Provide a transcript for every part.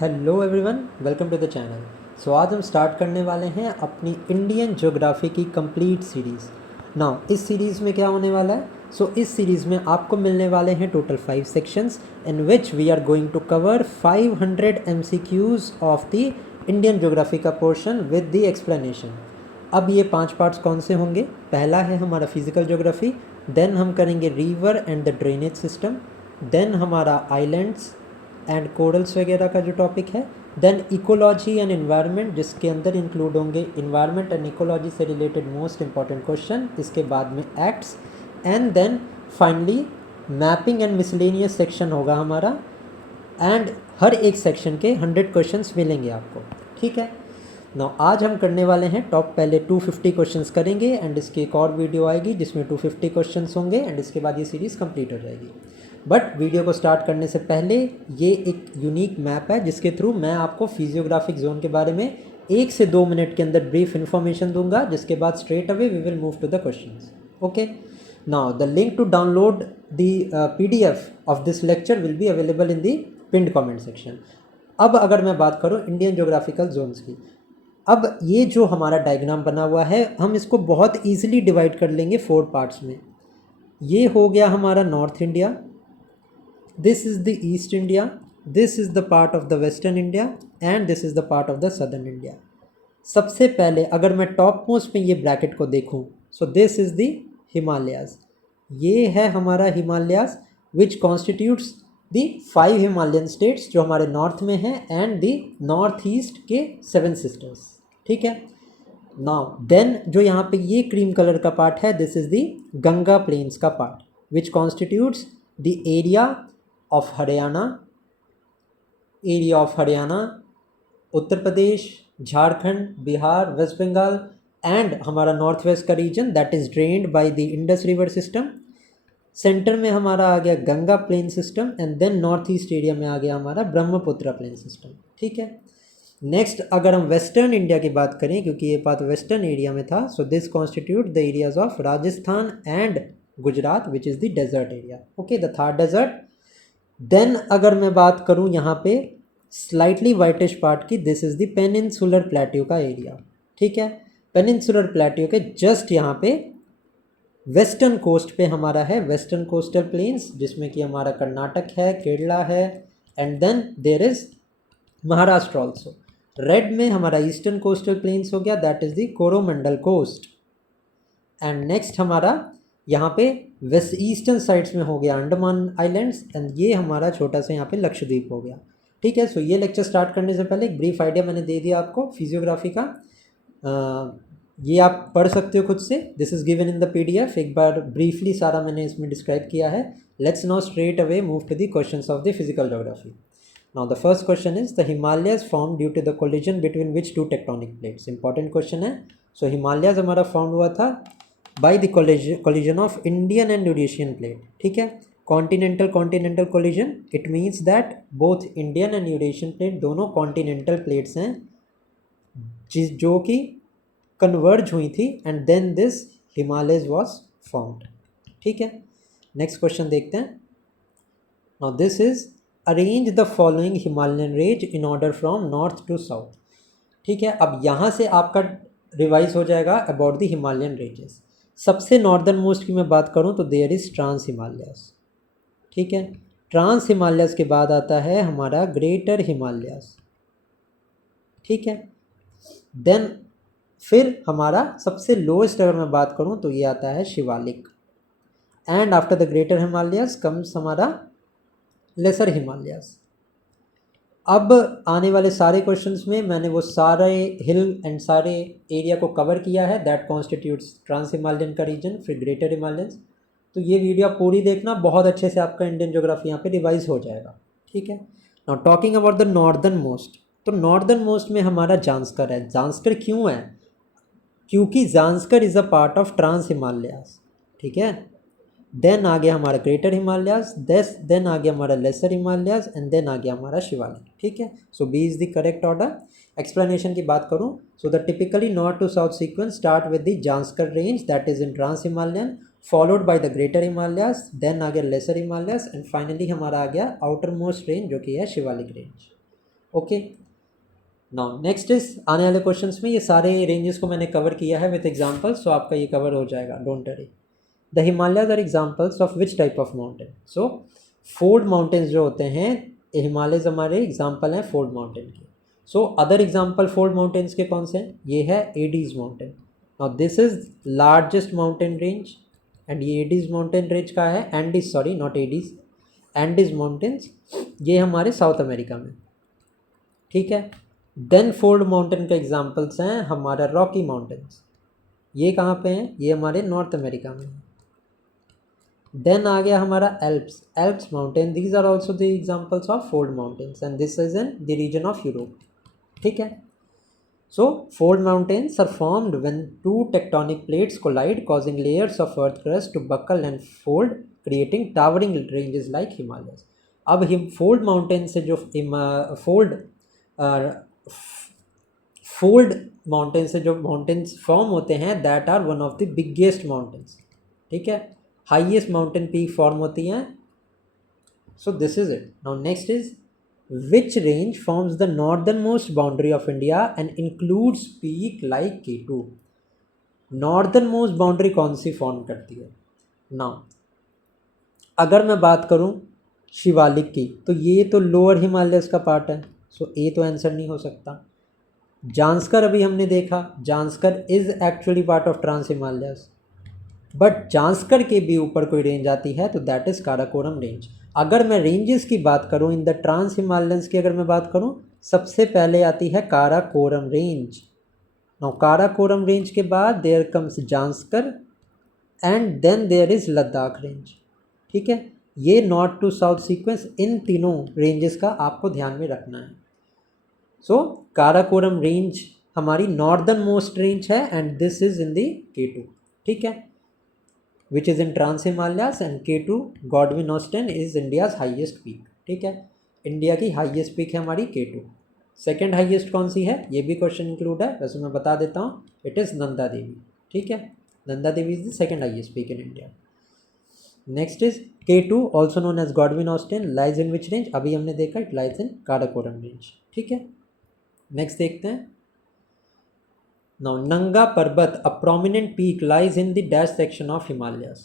Hello everyone, welcome to the channel. So आज हम start करने वाले हैं अपनी इंडियन ज्योग्राफी की कंप्लीट सीरीज़। नाउ इस सीरीज़ में क्या होने वाला है? इस सीरीज़ में आपको मिलने वाले हैं total 5 sections in which we are going to cover 500 MCQs of the Indian geography का पोर्शन विद द एक्सप्लेनेशन। अब ये 5 पार्ट्स कौन से होंगे? पहला है हमारा फिजिकल ज्योग्राफी, देन हम करेंगे river and the drainage system, then हमारा आइलैंड्स एंड कोरल्स वगैरह का जो टॉपिक है, देन इकोलॉजी एंड इन्वायरमेंट जिसके अंदर इंक्लूड होंगे इन्वायरमेंट एंड इकोलॉजी से रिलेटेड मोस्ट इंपॉर्टेंट क्वेश्चन, इसके बाद में acts, and then finally mapping and miscellaneous section होगा हमारा। एंड हर एक सेक्शन के 100 क्वेश्चंस मिलेंगे आपको, ठीक है ना। आज हम करने वाले हैं टॉप पहले 250 क्वेश्चंस करेंगे एंड इसकी एक और वीडियो आएगी जिसमें 250 क्वेश्चंस होंगे एंड इसके बाद ये सीरीज़ कंप्लीट हो जाएगी। बट वीडियो को स्टार्ट करने से पहले ये एक यूनिक मैप है जिसके थ्रू मैं आपको फिजियोग्राफिक जोन के बारे में 1 से 2 मिनट के अंदर ब्रीफ इन्फॉर्मेशन दूंगा, जिसके बाद straight away we will move to the questions. Okay, now the link to download the PDF of this lecture will be available in the pinned comment section. अब अगर मैं बात करूँ इंडियन ज्योग्राफिकल जोन्स की, अब ये जो हमारा डायग्राम बना हुआ है हम इसको बहुत ईजिली डिवाइड कर लेंगे 4 पार्ट्स में। ये हो गया हमारा north India, this is the East India, this is the part of the Western India and this is the part of the Southern India। सबसे पहले अगर मैं टॉप मोस्ट में ये ब्रैकेट को देखूं, सो दिस इज़ द हिमालयाज़। ये है हमारा Himalayas which constitutes the 5 Himalayan states जो हमारे नॉर्थ में हैं एंड द नॉर्थ ईस्ट के 7 सिस्टर्स, ठीक है। नाउ देन जो यहाँ पे ये क्रीम कलर का पार्ट है, this is the Ganga plains का part which constitutes the area of Haryana, Uttar Pradesh, Jharkhand, Bihar, West Bengal and हमारा नॉर्थ वेस्ट का region that is drained by the Indus river system. Centre में हमारा आ गया Ganga plain system and then north east area में आ गया हमारा ब्रह्मपुत्र प्लेन सिस्टम, ठीक है। नेक्स्ट अगर हम वेस्टर्न इंडिया की बात करें, क्योंकि ये बात वेस्टर्न एरिया में था, so this constitute the areas of Rajasthan and Gujarat which is the desert area, okay, the Thar desert. Then अगर मैं बात करूं यहाँ पे स्लाइटली वाइटिश पार्ट की, this is the peninsular plateau का एरिया, ठीक है। पेनिनसुलर प्लेट्यू के जस्ट यहाँ पे वेस्टर्न कोस्ट पे हमारा है वेस्टर्न कोस्टल प्लेन्स, जिसमें कि हमारा कर्नाटक है, केरला है and then there is Maharashtra also. Red में हमारा ईस्टर्न कोस्टल प्लेन्स हो गया, that is the Coromandel coast. And next हमारा यहाँ पे वेस्ट ईस्टर्न साइड्स में हो गया अंडमान आइलैंड्स एंड ये हमारा छोटा सा यहाँ पे लक्षद्वीप हो गया, ठीक है। सो ये लेक्चर स्टार्ट करने से पहले एक ब्रीफ आइडिया मैंने दे दिया आपको फिजियोग्राफी का, ये आप पढ़ सकते हो खुद से, this is given in the PDF। एक बार ब्रीफली सारा मैंने इसमें डिस्क्राइब किया है। Let's now straight away move to the questions of the physical geography. Now the first question is the Himalayas form due to the collision between which 2 tectonic plates. Important question है। So Himalayas हमारा form हुआ था by the collision of Indian and Eurasian plate, ठीक है। Continental collision, it means that both Indian and Eurasian plate दोनों continental plates हैं जो कि कन्वर्ज हुई थी and then this Himalayas was formed, ठीक है। नेक्स्ट क्वेश्चन देखते हैं। Now this is arrange the following Himalayan range in order from north to south, ठीक है। अब यहाँ से आपका रिवाइज हो जाएगा अबाउट द हिमालयन रेंजेस। सबसे नॉर्दर्न मोस्ट की मैं बात करूं तो देयर इज़ ट्रांस हिमालयास, ठीक है। ट्रांस हिमालयास के बाद आता है हमारा ग्रेटर हिमालयास, ठीक है। देन फिर हमारा सबसे लोएस्ट अगर मैं बात करूं तो ये आता है Shivalik and after the greater Himalayas comes हमारा लेसर हिमालयास। अब आने वाले सारे क्वेश्चंस में मैंने वो सारे हिल एंड सारे एरिया को कवर किया है दैट कॉन्स्टिट्यूट्स ट्रांस हिमालयन का रीजन, फिर ग्रेटर हिमालयंस। तो ये वीडियो आप पूरी देखना, बहुत अच्छे से आपका इंडियन ज्योग्राफी यहाँ पे रिवाइज हो जाएगा, ठीक है। Now talking about the northernmost, तो नॉर्दर्न मोस्ट में हमारा जांस्कर है। जांस्कर क्यों है? क्योंकि Zanskar is a part of trans Himalayas, ठीक है। देन आ गया हमारा ग्रेटर हिमालयाज, देन आ गया हमारा लेसर हिमालयाज एंड देन आ गया हमारा शिवालिक, ठीक है। So B is the correct order. Explanation की बात करूँ, so the typically north to south sequence start with the Zanskar range that is in trans Himalayan, followed by the greater Himalayas, then आ गया लेसर हिमालयाज एंड फाइनली हमारा आ गया आउटर मोस्ट रेंज जो कि है Shivalik range, okay, now next is, आने वाले क्वेश्चंस में ये सारे रेंजेस को मैंने कवर किया है विथ एग्जांपल्स, सो आपका ये कवर हो जाएगा, don't worry. The Himalayas are examples of which type of mountain? So fold mountains जो होते हैं, हिमालयज हमारे एग्जाम्पल हैं फोल्ड माउंटेन के। So other example fold mountains के कौन से हैं? ये है Adees mountain. Now this is largest mountain range, and ये एडीज माउंटेन रेंज का है, Andes, sorry not Adees, Andes mountains, ये हमारे साउथ अमेरिका में, ठीक है। देन फोल्ड माउंटेन के एग्जाम्पल्स हैं हमारा रॉकी माउंटेन्स, ये कहाँ पे हैं? ये हमारे नॉर्थ अमेरिका में है। देन आ गया हमारा Alps, Alps mountain, these are also the examples of fold mountains, and this is in the region of Europe, ठीक है। So fold mountains are formed when two tectonic plates collide, causing layers of earth crust to buckle and fold, creating towering ranges like Himalayas. अब him fold mountain से जो fold mountain से जो mountains form होते हैं, that are one of the biggest mountains, ठीक है, highest mountain peak form होती हैं। So this is it. Now next is, which range forms the northernmost boundary of India and includes peak like K2? Northern boundary कौन सी form करती है? Now अगर मैं बात करूं शिवालिक की, तो ये तो लोअर हिमालयस का पार्ट है, सो ए तो आंसर नहीं हो सकता। जांस्कर अभी हमने देखा, Zanskar is actually part of trans Himalayas, but Zanskar के भी ऊपर कोई रेंज आती है तो दैट इज़ काराकोरम रेंज। अगर मैं रेंजेस की बात करूं इन द ट्रांस हिमालयंस की, अगर मैं बात करूं, सबसे पहले आती है Karakoram range. Now Karakoram range के बाद there comes Zanskar, and then there is Ladakh range, ठीक है। ये नॉर्थ टू साउथ सीक्वेंस इन तीनों रेंजेस का आपको ध्यान में रखना है। सो काराकोरम रेंज हमारी नॉर्दर्न मोस्ट रेंज है, and this is in the K2, ठीक है, which is in trans Himalayas, and K2 Godwin Austen is India's highest peak, ठीक है। इंडिया की हाईएस्ट पीक है हमारी K2। सेकेंड हाईएस्ट कौन सी है, ये भी क्वेश्चन इंक्लूड है, वैसे मैं बता देता हूँ, इट इज़ नंदा देवी, ठीक है। Nanda Devi is the second highest peak in India. Next is K2 also known as Godwin Austen, lies in which range? अभी हमने देखा, it lies in Karakoram range, ठीक है। नेक्स्ट देखते हैं। Now, Nanga Parbat, a prominent peak, lies in the dash section of Himalayas.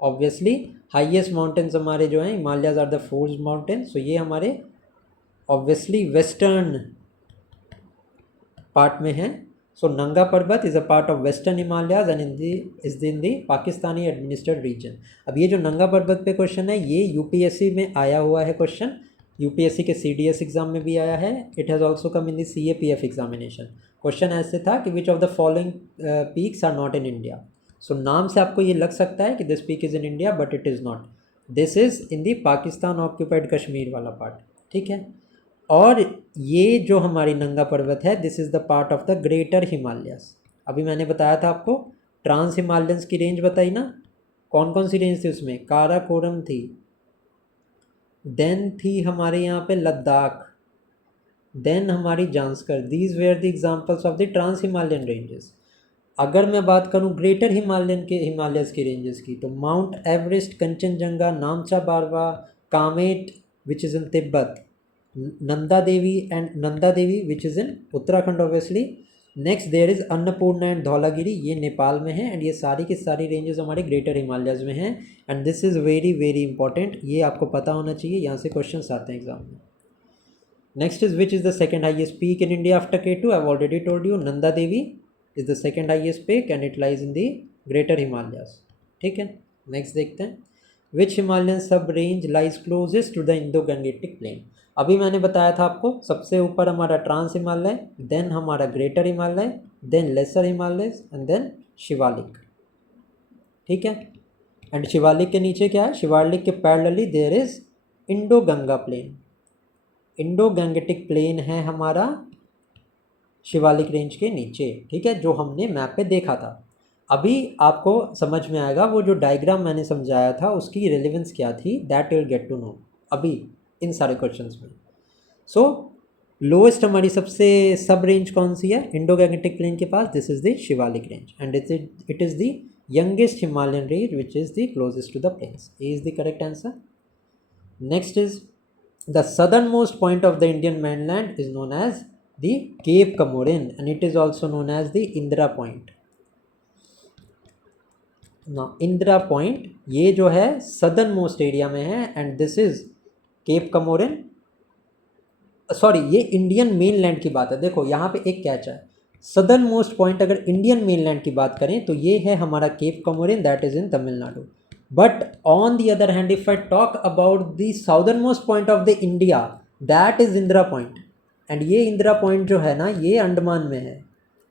Obviously, highest mountains हमारे जो हैं Himalayas are the fourth mountain. So ये हमारे obviously western part में हैं. So Nanga Parbat is a part of western Himalayas and is in the Pakistani administered region. अब ये जो नंगा पर्वत पे क्वेश्चन है, ये यूपीएससी में आया हुआ है क्वेश्चन, यूपीएससी के सीडीएस एग्जाम में भी आया है, it has also come in the CAPF examination. Question ऐसे था कि which of the following peaks are not in India. So नाम से आपको ये लग सकता है कि this peak is in India, but it is not, this is in the Pakistan occupied Kashmir वाला पार्ट, ठीक है। और ये जो हमारी नंगा पर्वत है, this is the part of the greater Himalayas. अभी मैंने बताया था आपको, ट्रांस हिमालयंस की रेंज बताई ना, कौन कौन सी रेंज थी उसमें? काराकोरम थी, देन थी हमारे यहाँ पे लद्दाख, देन हमारी Zanskar, these were the examples of the trans Himalayan ranges. अगर मैं बात करूं ग्रेटर हिमालयन के हिमालयस की रेंजेस की, तो Mount Everest, Kanchenjunga, Namcha Barwa, Kamet which is in Tibet, Nanda Devi which is in Uttarakhand obviously. Next there is Annapurna and Dhaulagiri, ये नेपाल में है, एंड ये सारी की सारी रेंजेस हमारे ग्रेटर हिमालयस में हैं, and this is very very important, ये आपको पता होना चाहिए, यहाँ से क्वेश्चंस आते हैं एग्जाम में। Next is, which is the second highest peak in India after K2? I've already told you, Nanda Devi is the second highest peak and it lies in the greater Himalayas, ठीक है। Next देखते हैं, which Himalayan sub range lies closest to the Indo Gangetic plain. अभी मैंने बताया था आपको, सबसे ऊपर हमारा ट्रांस हिमालय, देन हमारा greater Himalaya, then lesser Himalaya, and then Shivalik, ठीक है। एंड शिवालिक के नीचे क्या है? शिवालिक के parallelly there is Indo Ganga plain, Indo Gangetic plain है हमारा शिवालिक रेंज के नीचे, ठीक है, जो हमने मैप पे देखा था। अभी आपको समझ में आएगा वो जो डायग्राम मैंने समझाया था उसकी रेलेवेंस क्या थी, that will get to know अभी इन सारे क्वेश्चंस में। सो लोएस्ट हमारी सबसे सब रेंज कौन सी है इंडो गंगेटिक प्लेन के पास? This is the Shivalik range, and it is the youngest Himalayan range which is the closest to the plains. A is the correct answer. Next is The southernmost point of the Indian mainland is known as the Cape Comorin and it is also known as the Indira Point. Now Indira Point ये जो है southern most area में है and this is Cape Comorin. Sorry ये Indian mainland की बात है. देखो यहाँ पे एक कैच है. सदर्न मोस्ट पॉइंट अगर इंडियन मेनलैंड की बात करें तो ये है हमारा Cape Comorin that is in Tamil Nadu. But on the other hand if I talk about the southernmost point of the India that is Indira Point. And ये इंदिरा पॉइंट जो है ना ये अंडमान में है.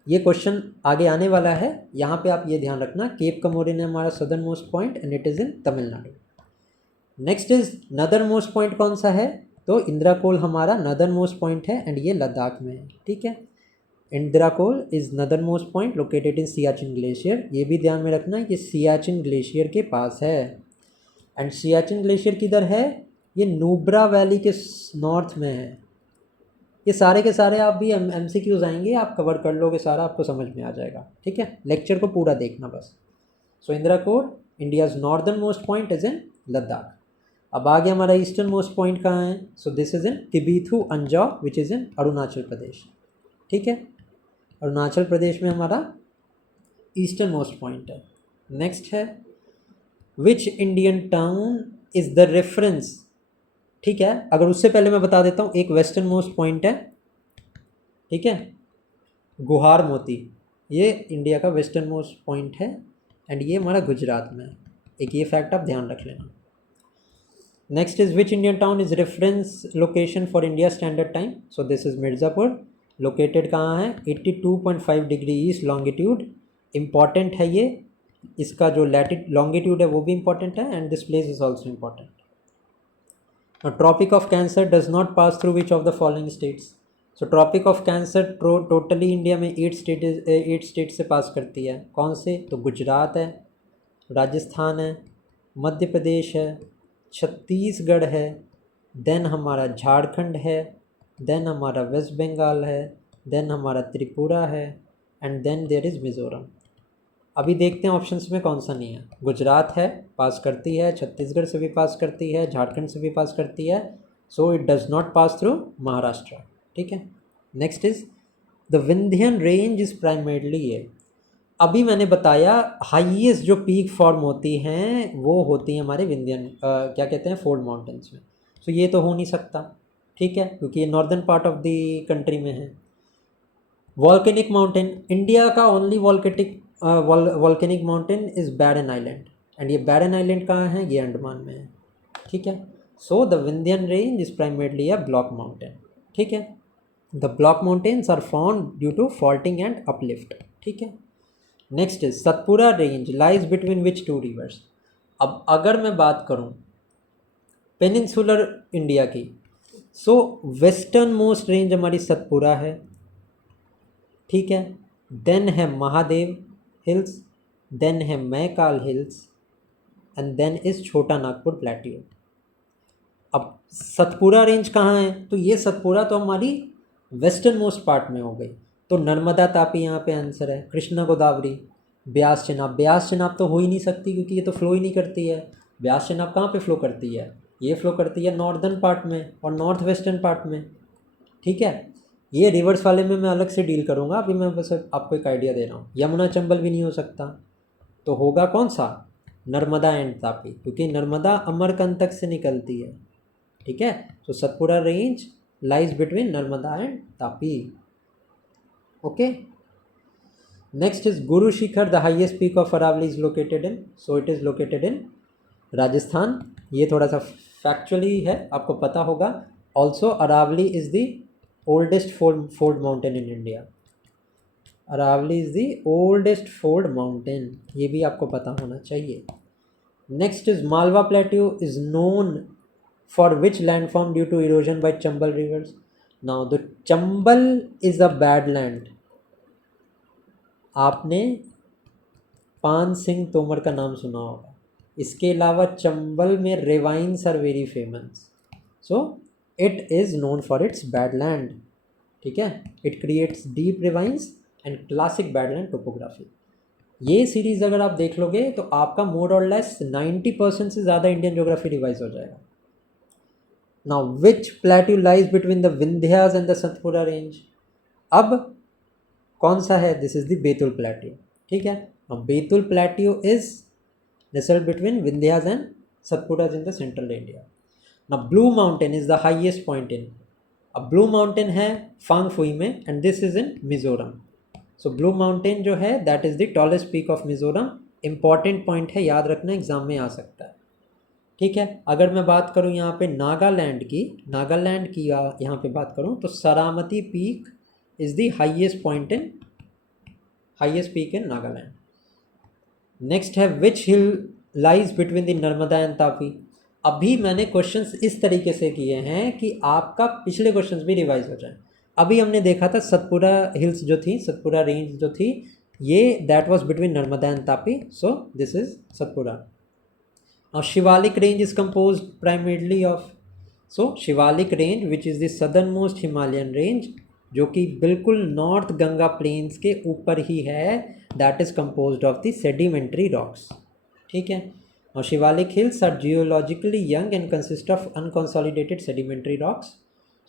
ये क्वेश्चन आगे आने वाला है. यहाँ पे आप ये ध्यान रखना केप कमोरिन है हमारा southernmost point and it is in Tamil Nadu. Next is northernmost point कौन सा है तो इंदिरा कोल हमारा नदर्न मोस्ट पॉइंट है एंड ये लद्दाख में है. ठीक है. Indira Col is northernmost point located in Siachen glacier. ये भी ध्यान में रखना कि सियाचिन ग्लेशियर के पास है. एंड सियाचिन ग्लेशियर किधर है ये नुब्रा वैली के नॉर्थ में है. ये सारे के सारे आप भी MCQs आएंगे आप कवर कर लोगे सारा आपको समझ में आ जाएगा. ठीक है. लेक्चर को पूरा देखना बस. So Indira col India's northernmost point is in Ladakh. अब आगे हमारा ईस्टर्न मोस्ट पॉइंट कहाँ है so this is in Kibithu Anjaw which is in Arunachal Pradesh. ठीक है. अरुणाचल प्रदेश में हमारा ईस्टर्न मोस्ट पॉइंट है. नेक्स्ट है which Indian town is the reference. ठीक है. अगर उससे पहले मैं बता देता हूँ एक वेस्टर्न मोस्ट पॉइंट है. ठीक है. गुहार मोती ये इंडिया का वेस्टर्न मोस्ट पॉइंट है एंड ये हमारा गुजरात में है. एक ये फैक्ट आप ध्यान रख लेना. Next is which Indian town is reference location for India standard time so this is Mirzapur. Located कहाँ है 82.5 डिग्री ईस्ट लॉन्गिट्यूड. इम्पॉर्टेंट है ये. इसका जो लॉन्गिट्यूड है वो भी इम्पॉर्टेंट है and this place is also important. Tropic of cancer does not pass through which of the following states. So tropic of cancer totally India में 8 स्टेट से पास करती है. कौन से तो गुजरात है, राजस्थान है, मध्य प्रदेश है, छत्तीसगढ़ है, देन हमारा झारखंड है, देन हमारा वेस्ट बंगाल है, देन हमारा त्रिपुरा है and then there is Mizoram. अभी देखते हैं ऑप्शंस में कौन सा नहीं है. गुजरात है पास करती है, छत्तीसगढ़ से भी पास करती है, झारखंड से भी पास करती है. So it does not pass through Maharashtra. ठीक है. Next is the Vindhyan range is primarily ये. अभी मैंने बताया हाईएस्ट जो पीक फॉर्म होती हैं वो होती हैं हमारे विंध्यन क्या कहते हैं फोल्ड माउंटेन्स में. सो ये तो हो नहीं सकता. ठीक है. क्योंकि ये northern part of the country में है. वॉल्केनिक माउंटेन इंडिया का only volcanic mountain is Barren Island and ये बैरन आइलैंड कहाँ है ये अंडमान में है. ठीक है. So the Vindhyan range is primarily a block mountain. ठीक है. The block mountains are found due to faulting and uplift. ठीक है. Next is Satpura range lies between which two rivers. अब अगर मैं बात करूं पेनिनसुलर इंडिया की सो वेस्टर्न मोस्ट रेंज हमारी सतपुरा है. ठीक है. देन है महादेव हिल्स, देन है Maikal hills and then is Chota Nagpur plateau. अब सतपुरा रेंज कहाँ है तो ये सतपुरा तो हमारी वेस्टर्न मोस्ट पार्ट में हो गई. तो नर्मदा तापी यहाँ पे आंसर है. कृष्णा गोदावरी, ब्यास चिनाब. ब्यास चिनाब तो हो ही नहीं सकती क्योंकि ये तो फ्लो ही नहीं करती है. ब्यास चिनाब कहाँ पे फ्लो करती है ये फ्लो करती है नॉर्दर्न पार्ट में और नॉर्थ वेस्टर्न पार्ट में. ठीक है. ये रिवर्स वाले में मैं अलग से डील करूँगा. अभी मैं बस आपको एक आइडिया दे रहा हूँ. यमुना चंबल भी नहीं हो सकता तो होगा कौन सा नर्मदा एंड तापी क्योंकि नर्मदा अमरकंटक से निकलती है. ठीक है. तो Satpura range lies between Narmada and Tapi. Okay. Next is Guru Shikhar the highest peak of Aravalli is located in so it is located in Rajasthan. ये थोड़ा सा फैक्चुअली है आपको पता होगा. Also Aravalli is the oldest fold mountain in India. Aravalli is the oldest fold mountain. ये भी आपको पता होना चाहिए. Next is Malwa plateau is known for which landform due to erosion bye Chambal reverse. Now the Chambal is a bad land. आपने पान सिंह तोमर का नाम सुना होगा. इसके अलावा चंबल में ravines are very famous. So it is known for its badland. ठीक है. It creates deep ravines and classic badland topography. ये सीरीज़ अगर आप देख लोगे तो आपका मोर और लेस 90% से ज़्यादा इंडियन ज्योग्राफी रिवाइज हो जाएगा. Now which plateau lies between the Vindhyas and the Satpura range? अब कौन सा है? This is the Betul plateau, ठीक है। अब Betul plateau is nestled between Vindhyas and Satpuras in the central India. Now Blue Mountain is the highest point in. अब Blue Mountain है फांगफुई में and this is in Mizoram. So Blue Mountain जो है that is the tallest peak of Mizoram. Important point है, याद रखना, exam में आ सकता है, ठीक है। अगर मैं बात करूँ यहाँ पे नागालैंड की यहाँ पे बात करूँ तो Saramati peak is the highest peak in Nagaland. Next है which hill lies between the Narmada and Tapi. अभी मैंने क्वेश्चंस इस तरीके से किए हैं कि आपका पिछले क्वेश्चंस भी रिवाइज हो जाए। अभी हमने देखा था सतपुरा हिल्स जो थी, सतपुरा रेंज जो थी, ये that was between Narmada and Tapi, so this is Satpura. Now Shivalik range is composed primarily of, so Shivalik range which is the southernmost Himalayan range जो कि बिल्कुल नॉर्थ गंगा प्लेन्स के ऊपर ही है, that is composed of the sedimentary rocks, ठीक है। और Shivalik hills are geologically young and consist of unconsolidated sedimentary rocks,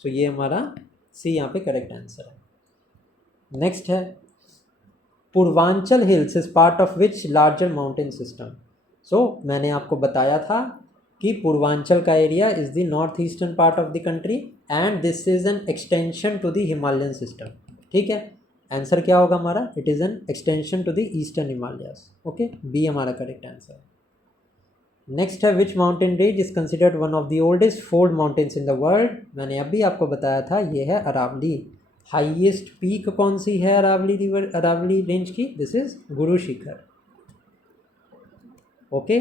so ये हमारा सी यहाँ पे करेक्ट आंसर है। नेक्स्ट है Purvanchal hills is part of which larger mountain system. So मैंने आपको बताया था कि पूर्वांचल का area is the north eastern part of the country and this is an extension to the Himalayan system, ठीक है। आंसर क्या होगा हमारा? It is an extension to the eastern Himalayas, okay, B हमारा करेक्ट आंसर। नेक्स्ट है which mountain range is considered one of the oldest fold mountains in the world. मैंने अभी आपको बताया था ये है अरावली। हाईएस्ट पीक कौन सी है अरावली रेंज की? This is Guru Shikhar, okay.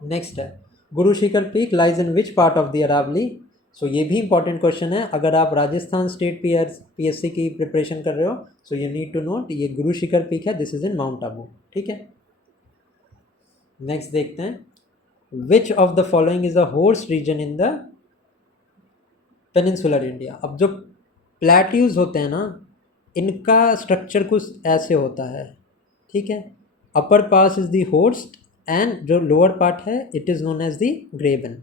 Next है Guru Shikhar peak lies in which part of the Aravalli. So ये भी इंपॉर्टेंट क्वेश्चन है, अगर आप राजस्थान स्टेट पीएससी की प्रिपरेशन कर रहे हो, so you need to note ये गुरु शिखर पीक है, this is in Mount Abu, ठीक है। नेक्स्ट देखते हैं which of the following is a horst region in the peninsular India. अब जो प्लेट्यूज होते हैं ना, इनका स्ट्रक्चर कुछ ऐसे होता है, ठीक है। Upper pass is the horst and जो लोअर पार्ट है it is known as the graben.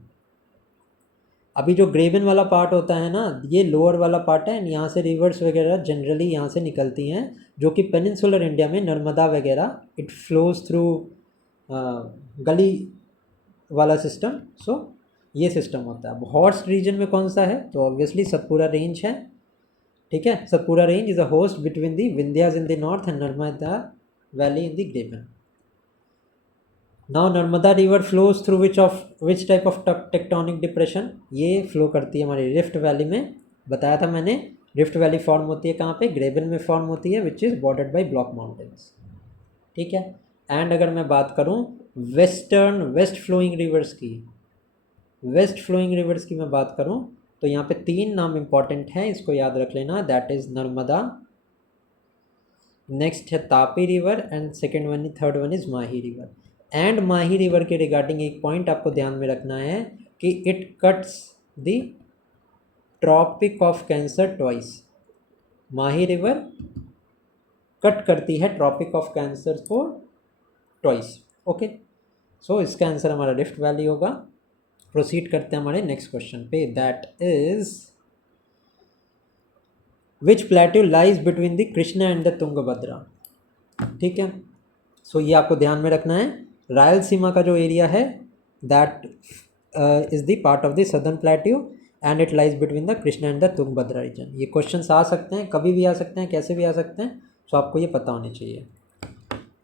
अभी जो ग्रेबन वाला पार्ट होता है ना, ये लोअर वाला पार्ट है एंड यहाँ से रिवर्स वगैरह जनरली यहाँ से निकलती हैं, जो कि पेनिनसुलर इंडिया में नर्मदा वगैरह इट फ्लोज थ्रू गली वाला सिस्टम, सो ये सिस्टम होता है। अब हॉर्स रीजन में कौन सा है? तो ऑब्वियसली सतपुरा रेंज है, ठीक है। Satpura range is a host between the Vindhyas in the north and Narmada valley in the ग्रेबन। Now Narmada river flows through which type of tectonic depression? ये फ्लो करती है हमारी रिफ्ट वैली में, बताया था मैंने। रिफ्ट वैली फॉर्म होती है कहाँ पे? ग्रेबन में फॉर्म होती है, which is bordered by block mountains, ठीक है। एंड अगर मैं बात करूँ वेस्ट फ्लोइंग रिवर्स की मैं बात करूँ तो यहाँ पे 3 नाम इंपॉर्टेंट हैं, इसको याद रख लेना, दैट इज़ नर्मदा, नेक्स्ट है Tapi river and third one is Mahi river. And Mahi river के रिगार्डिंग एक पॉइंट आपको ध्यान में रखना है कि it cuts the tropic of cancer twice. Mahi river cut करती है ट्रॉपिक ऑफ कैंसर को ट्वाइस, ओके। सो इसका आंसर हमारा रिफ्ट वैली होगा। प्रोसीड करते हैं हमारे नेक्स्ट क्वेश्चन पे, that is which plateau lies between the Krishna and the Tungabhadra, ठीक है। सो ये आपको ध्यान में रखना है, रायलसीमा का जो एरिया है that is the part of the southern plateau and it lies between the Krishna and the Tungabhadra region. ये क्वेश्चंस आ सकते हैं, कभी भी आ सकते हैं, कैसे भी आ सकते हैं, सो आपको ये पता होने चाहिए।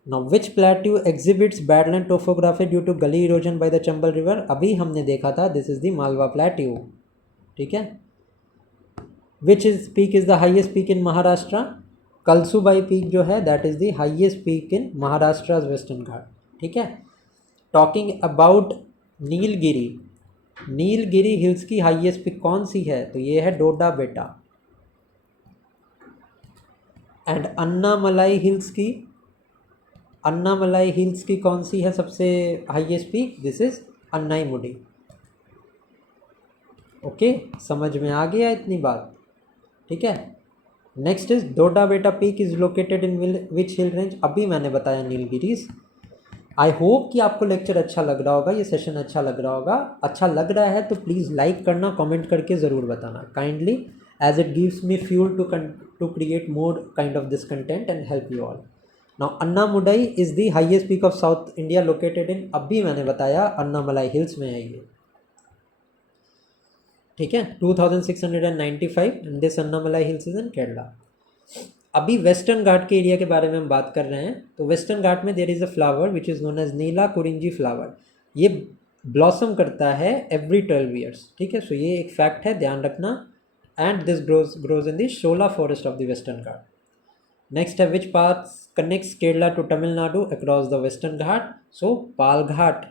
Now which plateau exhibits badland topography due to gully erosion by the Chambal river? अभी हमने देखा था this is the Malwa plateau, ठीक है। Which is peak is the highest peak in Maharashtra? Kalsubai peak जो है that is the highest peak in Maharashtra western घाट, ठीक है। टॉकिंग अबाउट नीलगिरी हिल्स की हाईएस्ट पीक कौन सी है? तो ये है डोडा बेटा। एंड अन्नामलाई हिल्स की कौन सी है सबसे highest peak? This is Anamudi, okay. समझ में आ गया इतनी बात, ठीक है। Next is Doda Betta peak is located in which hill range? अभी मैंने बताया नीलगिरीज। आई होप कि आपको लेक्चर अच्छा लग रहा होगा, ये सेशन अच्छा लग रहा होगा। अच्छा लग रहा है तो प्लीज़ लाइक करना, कमेंट करके ज़रूर बताना kindly, as it gives me fuel to create more kind of this content and help you all. Now Anamudi is the highest peak of south India located in, अभी मैंने बताया अन्नामलाई हिल्स में है ये, ठीक है, 2695 and this Annamalai hills is in Kerala. अभी western ghat के एरिया के बारे में हम बात कर रहे हैं। तो वेस्टर्न घाट में there is a flower which is known as Neela Kurinji flower. ये ब्लॉसम करता है एवरी 12 ईयर्स, ठीक है। सो ये एक फैक्ट है, ध्यान रखना। And this grows in the shola forest of the western Ghat. Next है which path connects Kerala to Tamil Nadu across the western Ghat. So Palghat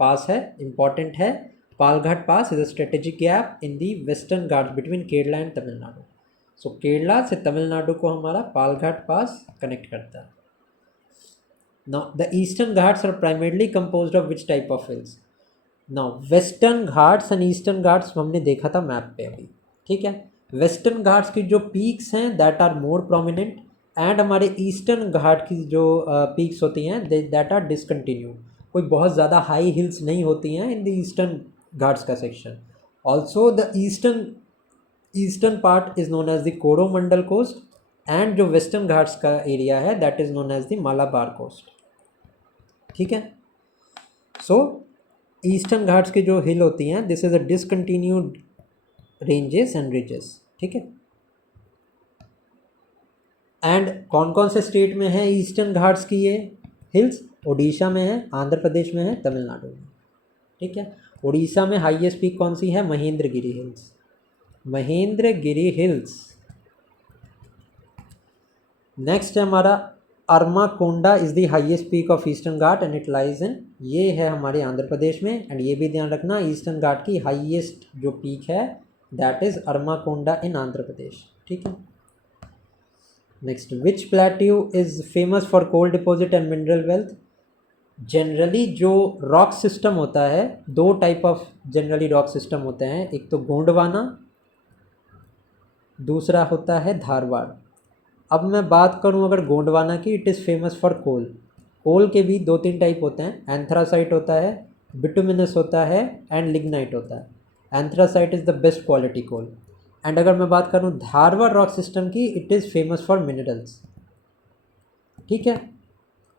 pass है, इंपॉर्टेंट है। Palghat pass is a strategic gap in the western Ghat between Kerala and Tamil Nadu. So Kerala से तमिलनाडु को हमारा Palghat pass connect करता है। Now the eastern Ghats are primarily composed of which type of hills. Now western ghats and eastern Ghats हमने देखा था मैप पे अभी, ठीक है। वेस्टर्न घाट्स की जो पीक्स हैं that are more prominent, and हमारे ईस्टर्न घाट की जो पीक्स होती हैं दैट आर डिसकंटिन्यू। कोई बहुत ज़्यादा हाई हिल्स नहीं होती हैं इन द ईस्टर्न घाट्स का सेक्शन। Also the eastern part is known as the Coromandel coast, and जो वेस्टर्न घाट्स का एरिया है that is known as the Malabar coast, ठीक है। सो ईस्टर्न घाट्स की जो हिल होती हैं this is a discontinued ranges and ridges, ठीक है। एंड कौन कौन से स्टेट में है ईस्टर्न घाट्स की ये हिल्स? उड़ीसा में है, आंध्र प्रदेश में है, तमिलनाडु में, ठीक है। उड़ीसा में हाईएस्ट पीक कौन सी है? Mahendragiri hills, Mahendragiri hills. Next है हमारा Armakonda is the highest peak of eastern Ghat and it lies इन, ये है हमारे आंध्र प्रदेश में। एंड ये भी ध्यान रखना ईस्टर्न घाट की हाईएस्ट जो पीक है that is Armakonda in Andhra Pradesh, ठीक है। Next which plateau is famous for coal deposit and mineral wealth. Generally जो रॉक सिस्टम होता है, दो type of generally rock system होते हैं, एक तो गोंडवाना, दूसरा होता है धारवाड़। अब मैं बात करूं अगर गोंडवाना की, it is famous for coal. Coal के भी दो तीन टाइप होते हैं, एंथ्रासाइट होता है, बिटुमिनस होता है एंड लिग्नाइट होता है। Anthracite is the best quality coal. And अगर मैं बात करूं धारवाड़ रॉक सिस्टम की, it is famous for minerals, ठीक है।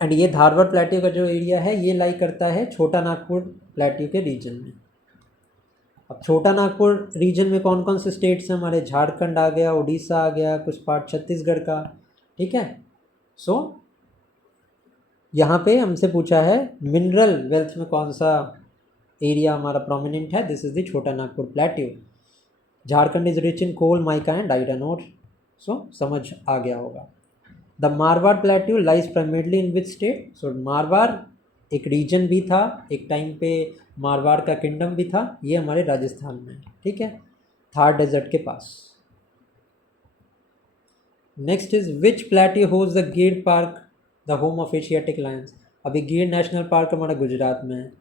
एंड ये धारवाड़ प्लेट्यू का जो एरिया है ये लाई करता है छोटा नागपुर प्लेट्यू के रीजन में। अब छोटा नागपुर रीजन में कौन कौन से स्टेट्स हैं हमारे? झारखंड आ गया, उड़ीसा आ गया, कुछ पार्ट छत्तीसगढ़ का, ठीक है। सो यहाँ पे हमसे पूछा है मिनरल वेल्थ में कौन सा एरिया हमारा प्रोमिनेंट है? This is the Chota Nagpur plateau. Jharkhand is rich in coal, mica and iron ore. So समझ आ गया होगा। The Marwar plateau lies primarily in which state? So Marwar एक रीजन भी था, एक टाइम पे मारवाड़ का किंगडम भी था, ये हमारे राजस्थान में, ठीक है, थार डेजर्ट के पास। Next is which plateau houses the Gir park the home of Asiatic lions. अभी गिर नेशनल पार्क हमारा गुजरात में है।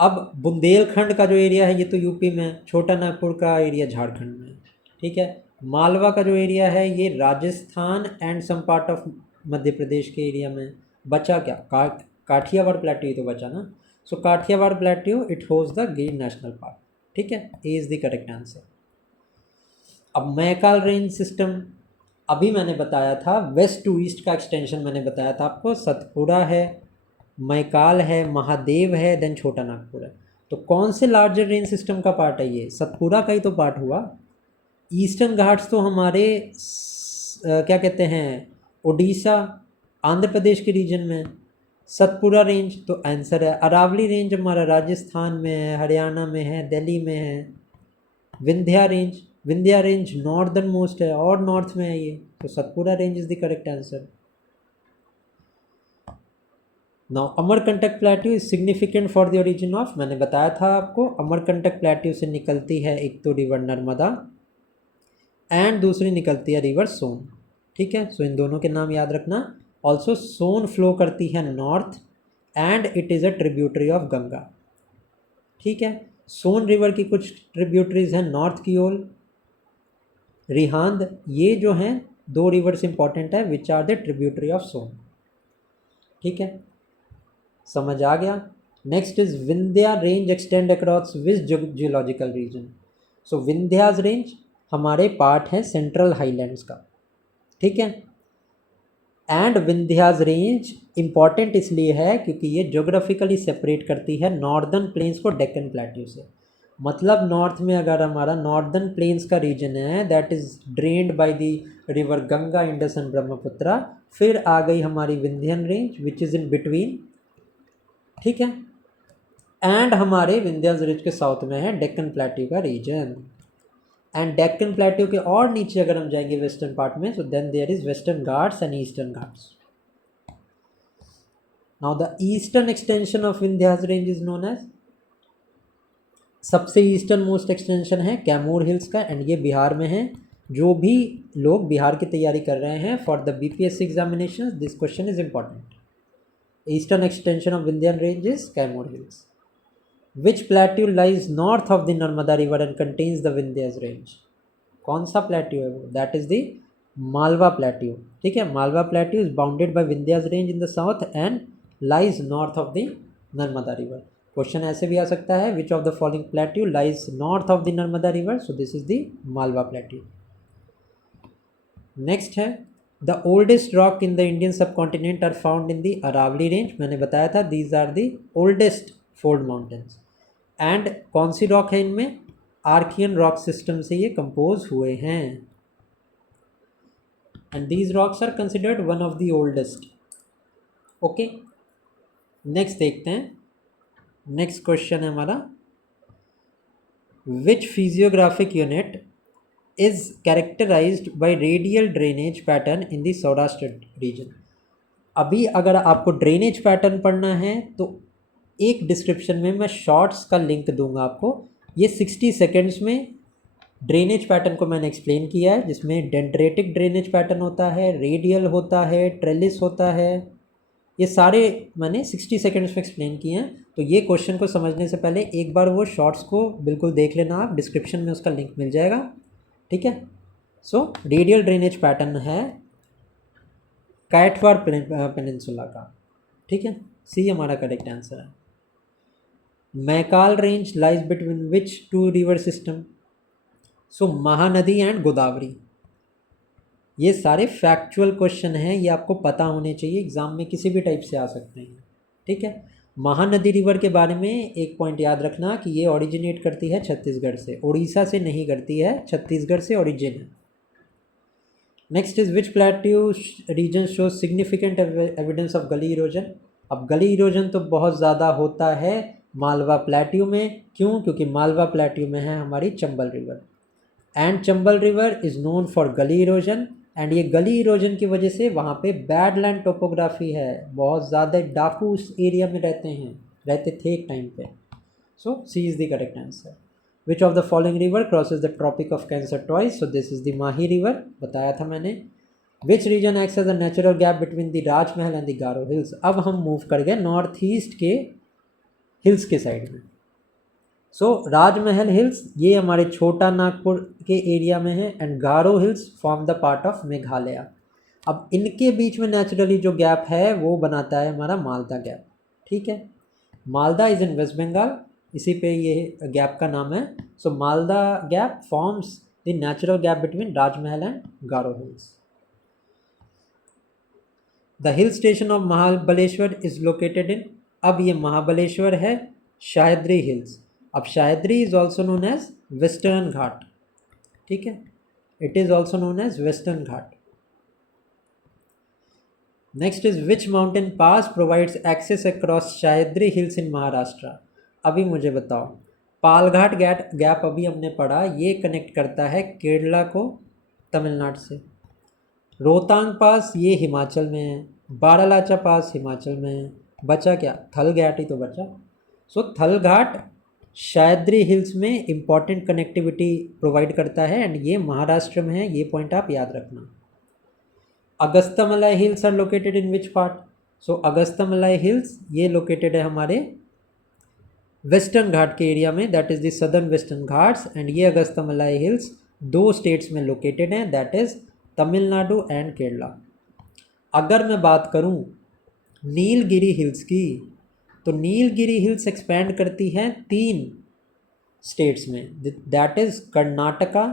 अब बुंदेलखंड का जो एरिया है ये तो यूपी में है, छोटा नागपुर का एरिया झारखंड में है, ठीक है। मालवा का जो एरिया है ये Rajasthan and some part of Madhya Pradesh के एरिया में। बचा क्या? काठियावाड़ प्लेट्यू तो बचा ना। So Kathiawar plateau it houses the Gir national park, ठीक है। A is the correct answer. अब मैकाल रेंज सिस्टम अभी मैंने बताया था, वेस्ट टू ईस्ट का एक्सटेंशन मैंने बताया था आपको। सतपुड़ा है, मैकाल है, महादेव है, देन छोटा नागपुर है। तो कौन से लार्जर रेंज सिस्टम का पार्ट है ये? सतपुड़ा का ही तो पार्ट हुआ। ईस्टर्न घाट्स तो हमारे क्या कहते हैं, उड़ीसा आंध्र प्रदेश के रीजन में। सतपुड़ा रेंज तो आंसर है। अरावली रेंज हमारा राजस्थान में है, हरियाणा में है, दिल्ली में है। विंध्या रेंज नॉर्दर्न मोस्ट है और नॉर्थ में है ये, तो Satpura range is the correct answer. Now Amarkantak plateau is significant for the origin of, मैंने बताया था आपको, अमरकंटक प्लेट्यू से निकलती है एक तो रिवर नर्मदा एंड दूसरी निकलती है रिवर सोन, ठीक है। सो इन दोनों के नाम याद रखना। ऑल्सो सोन फ्लो करती है north and it is a tributary of Ganga, ठीक है। सोन रिवर की कुछ ट्रिब्यूटरीज हैं नॉर्थ की ओर, रिहांद, ये जो हैं दो रिवर्स इंपॉर्टेंट है which are the tributary of Son, ठीक है। समझ आ गया। Next is Vindhya range extend across which geological region. So Vindhyas range हमारे पार्ट है सेंट्रल हाईलैंड्स का, ठीक है। एंड विंध्याज रेंज इंपॉर्टेंट इसलिए है क्योंकि ये ज्योग्राफिकली सेपरेट करती है नॉर्दर्न प्लेन्स को डेक्कन प्लेट्यू से। मतलब नॉर्थ में अगर हमारा नॉर्दर्न प्लेन्स का रीजन है that is drained by the river Ganga, Indus and Brahmaputra, फिर आ गई हमारी Vindhyan range which is in between, ठीक है। एंड हमारे विंध्याज रेंज के साउथ में है डेक्कन प्लेट्यू का रीजन। एंड डेक्कन प्लेट्यू के और नीचे अगर हम जाएंगे वेस्टर्न पार्ट में, so then there is western ghats and eastern ghats. Now the eastern extension of Vindhyas range is known as, सबसे ईस्टर्न मोस्ट एक्सटेंशन है कैमूर हिल्स का, एंड ये बिहार में है। जो भी लोग बिहार की तैयारी कर रहे हैं for the BPSC examinations, this question is important. Eastern extension of Vindhyan range is Kaimur hills. Which plateau lies north of the Narmada river and contains the Vindhyas range. कौन सा प्लेट्यू है वो? That is the Malwa plateau, ठीक है। Malwa plateau is bounded by Vindhyas range in the south and lies north of the Narmada river. Question ऐसे भी आ सकता है, विच of the following plateau lies north of the Narmada river, so this is the Malwa plateau. Next है the oldest rock in the Indian subcontinent are found in the Aravalli range. मैंने बताया था these are the oldest fold mountains. And कौन सी rock है इनमें? Archaean rock system से ये कंपोज हुए हैं, and these rocks are considered one of the oldest. Okay, next देखते हैं। नेक्स्ट क्वेश्चन है हमारा, which physiographic unit is characterized by radial drainage pattern in the Saurashtra region. अभी अगर आपको ड्रेनेज पैटर्न पढ़ना है तो एक डिस्क्रिप्शन में मैं शॉर्ट्स का लिंक दूंगा आपको। ये 60 सेकेंड्स में ड्रेनेज पैटर्न को मैंने एक्सप्लेन किया है, जिसमें डेंड्रेटिक ड्रेनेज पैटर्न होता है, रेडियल होता है, ट्रेलिस होता है, ये सारे मैंने 60 सेकेंड्स में एक्सप्लेन किए हैं। तो ये क्वेश्चन को समझने से पहले एक बार वो शॉर्ट्स को बिल्कुल देख लेना, आप डिस्क्रिप्शन में उसका लिंक मिल जाएगा, ठीक है। सो रेडियल ड्रेनेज पैटर्न है कायटवाड़ पेनिनसुला का, ठीक है। सी हमारा करेक्ट आंसर है। Maikal range lies between which two river system. So Mahanadi and Godavari. ये सारे फैक्चुअल क्वेश्चन हैं, ये आपको पता होने चाहिए, एग्जाम में किसी भी टाइप से आ सकते हैं, ठीक है। महानदी रिवर के बारे में एक पॉइंट याद रखना कि ये ओरिजिनेट करती है छत्तीसगढ़ से, उड़ीसा से नहीं करती है, छत्तीसगढ़ से ओरिजिन है। Next is which plateau reason show significant evidence of गली इरोजन। अब गली इरोजन तो बहुत ज़्यादा होता है मालवा प्लेट्यू में, क्यों? क्योंकि मालवा प्लेट्यू में है हमारी Chambal river, and Chambal river is known for गली इरोजन। एंड ये गली इरोजन की वजह से वहाँ पे बैडलैंड टोपोग्राफी है, बहुत ज़्यादा डाकू उस एरिया में रहते थे एक टाइम पे। So C is the correct answer. Which of the following river crosses the tropic of cancer twice. So this is the Mahi river, बताया था मैंने। Which region acts as a natural gap between the Rajmahal and the Garo hills. अब हम move कर गए north east के hills के side में। सो राजमहल हिल्स ये हमारे छोटा नागपुर के एरिया में है, and Garo hills form the part of Meghalaya. अब इनके बीच में नेचुरली जो गैप है वो बनाता है हमारा मालदा गैप, ठीक है। मालदा इज इन वेस्ट बंगाल, इसी पे ये गैप का नाम है। So Malda gap forms the natural gap between Rajmahal and Garo hills. The hill station of Mahabaleshwar is located in, अब ये महाबलेश्वर है, शायद्री हिल्स। अब Sahyadri is also known as western घाट, ठीक है, it is also known as western Ghat. Next is which mountain pass provides access across Sahyadri hills इन महाराष्ट्र। अभी मुझे बताओ, Palghat gap अभी हमने पढ़ा, ये कनेक्ट करता है केरला को तमिलनाडु से। रोहतांग पास ये हिमाचल में है, बारालाचा पास हिमाचल में है, बचा क्या? थल घाट ही तो बचा। सो थल घाट शायद्री हिल्स में इम्पॉर्टेंट कनेक्टिविटी प्रोवाइड करता है, एंड ये महाराष्ट्र में है, ये पॉइंट आप याद रखना। Agastyamalai hills are located in which part. So Agastyamalai hills ये लोकेटेड है हमारे वेस्टर्न घाट के एरिया में, that is the southern western ghats. And ये अगस्त्यमलाई हिल्स 2 स्टेट्स में लोकेटेड हैं, that is Tamil Nadu and Kerala. अगर मैं बात करूं नीलगिरी हिल्स की, तो नीलगिरी हिल्स एक्सपैंड करती हैं 3 स्टेट्स में, दैट इज कर्नाटका,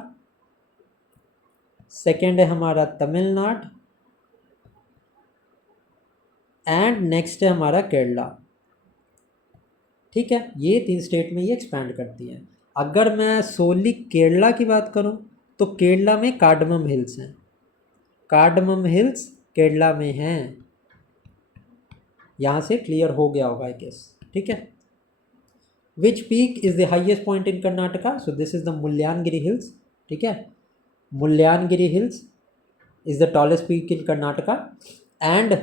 सेकेंड है हमारा तमिलनाडु एंड नेक्स्ट है हमारा केरला। ठीक है, ये 3 स्टेट में ये एक्सपैंड करती है। अगर मैं सोली केरला की बात करूं तो केरला में कार्डमम हिल्स हैं, कार्डमम हिल्स केरला में हैं। यहाँ से क्लियर हो गया होगा आई गेस। ठीक है, which peak is the highest point in Karnataka? So this is the Mullayanagiri hills. ठीक है, Mullayanagiri hills is the tallest peak in Karnataka. And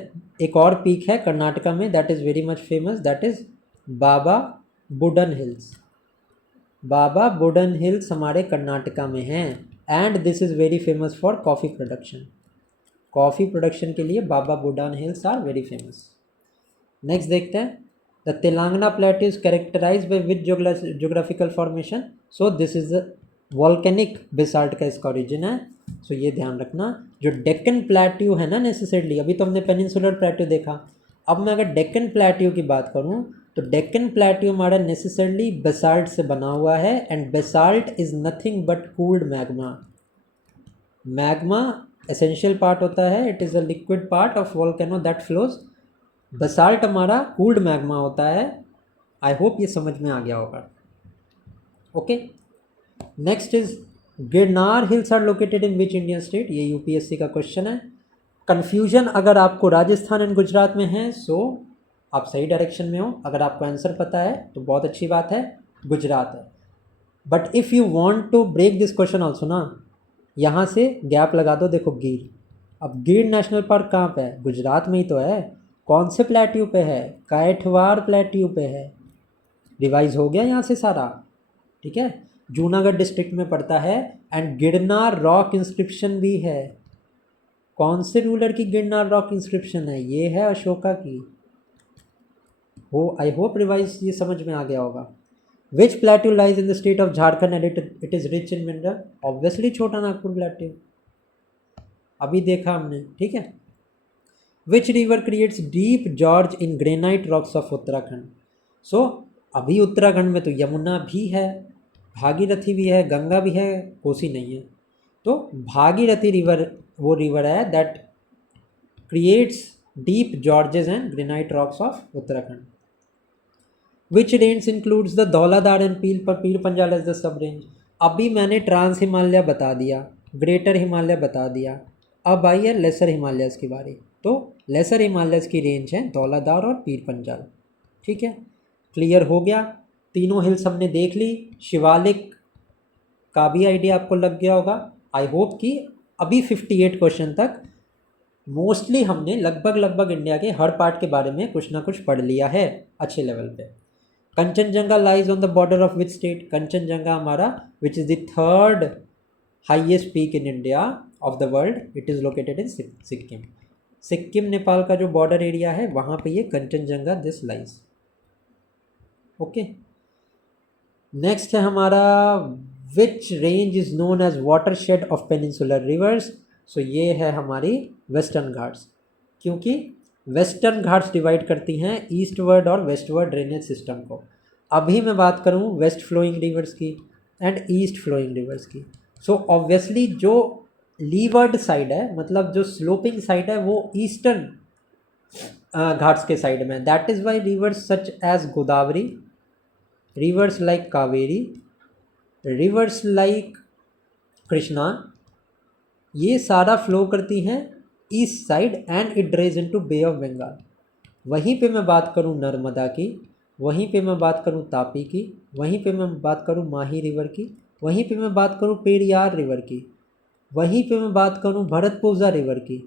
एक और पीक है कर्नाटका में that is very much famous, that is Baba Budan hills. Baba Budan hills हमारे कर्नाटका में हैं and this is very famous for coffee production. Coffee production के लिए Baba Budan hills are very famous. Next देखते हैं, the Telangana plateau is characterize by which geographical formation? So this is volcanic basalt का इसका origin है। सो ये ध्यान रखना, जो डेक्कन प्लेट्यू है ना नेसेसरली, अभी तो हमने पेनिनसुलर प्लेट्यू देखा, अब मैं अगर डेक्कन प्लेट्यू की बात करूँ तो डेक्कन प्लेट्यू हमारा नेसेसरली बेसाल्ट से बना हुआ है and basalt is nothing but cooled magma. Magma essential part होता है, it is a liquid part of volcano that flows. Basalt हमारा कूल्ड मैग्मा होता है। आई होप ये समझ में आ गया होगा। Okay, next is Girnar hills are located in which Indian state? ये यूपीएससी का क्वेश्चन है। कन्फ्यूजन अगर आपको राजस्थान एंड गुजरात में है सो आप सही डायरेक्शन में हो, अगर आपको आंसर पता है तो बहुत अच्छी बात है, गुजरात है। But if you want to break this question also ना, यहाँ से गैप लगा दो, देखो गिर। अब गिर नेशनल पार्क कहाँ पे है? गुजरात में ही तो है। कौन से प्लेट्यू पे है? काठवाड़ प्लेट्यू पे है। रिवाइज हो गया यहाँ से सारा। ठीक है, जूनागढ़ डिस्ट्रिक्ट में पड़ता है एंड गिरनार रॉक इंस्क्रिप्शन भी है। कौन से रूलर की गिरनार रॉक इंस्क्रिप्शन है? ये है अशोका की। आई होप रिवाइज ये समझ में आ गया होगा। Which plateau lies in the state of Jharkhand and it is rich in mineral? Obviously Chota Nagpur plateau, अभी देखा हमने। ठीक है, which river creates deep gorge in granite rocks of Uttarakhand? So अभी उत्तराखंड में तो यमुना भी है, भागीरथी भी है, गंगा भी है, कोसी नहीं है। तो भागीरथी रिवर वो रिवर है that creates deep gorges and granite rocks of Uttarakhand. Which range includes the Dhauladhar and Pir Panjal as the sub range? अभी मैंने ट्रांस हिमालय बता दिया, ग्रेटर हिमालय बता दिया, अब आई है लेसर हिमालयस की बारी। तो लेसर हिमालयस की रेंज है धौलाधार और पीर पंजाल। ठीक है, क्लियर हो गया। तीनों हिल्स हमने देख ली, शिवालिक का भी आइडिया आपको लग गया होगा। आई होप कि अभी 58 क्वेश्चन तक मोस्टली हमने लगभग इंडिया के हर पार्ट के बारे में कुछ ना कुछ पढ़ लिया है अच्छे लेवल पे। Kanchenjunga lies on the border of which state? Kanchenjunga हमारा which is the third highest peak in India of the world, it is located in Sikkim. Sikkim Nepal का जो बॉर्डर एरिया है वहाँ पे ये Kanchenjunga this lies. Okay, next है हमारा which range is known as watershed of peninsular rivers? So ये है हमारी वेस्टर्न घाट्स, क्योंकि वेस्टर्न घाट्स डिवाइड करती हैं ईस्टवर्ड और वेस्टवर्ड ड्रेनेज सिस्टम को। अभी मैं बात करूँ वेस्ट फ्लोइंग रिवर्स की एंड ईस्ट फ्लोइंग रिवर्स की। सो ऑब्वियसली जो लीवर्ड साइड है, मतलब जो स्लोपिंग साइड है, वो ईस्टर्न घाट्स के साइड में, that is why rivers such as Godavari, rivers like Kaveri, rivers like Krishna, ये सारा फ्लो करती हैं east side and it drains into Bay of Bengal. वहीं पे मैं बात करूँ नर्मदा की, वहीं पे मैं बात करूँ तापी की, वहीं पे मैं बात करूँ माही रिवर की, वहीं पे मैं बात करूँ पेरियार रिवर की, वहीं पे मैं बात करूँ भरतपुजा रिवर की,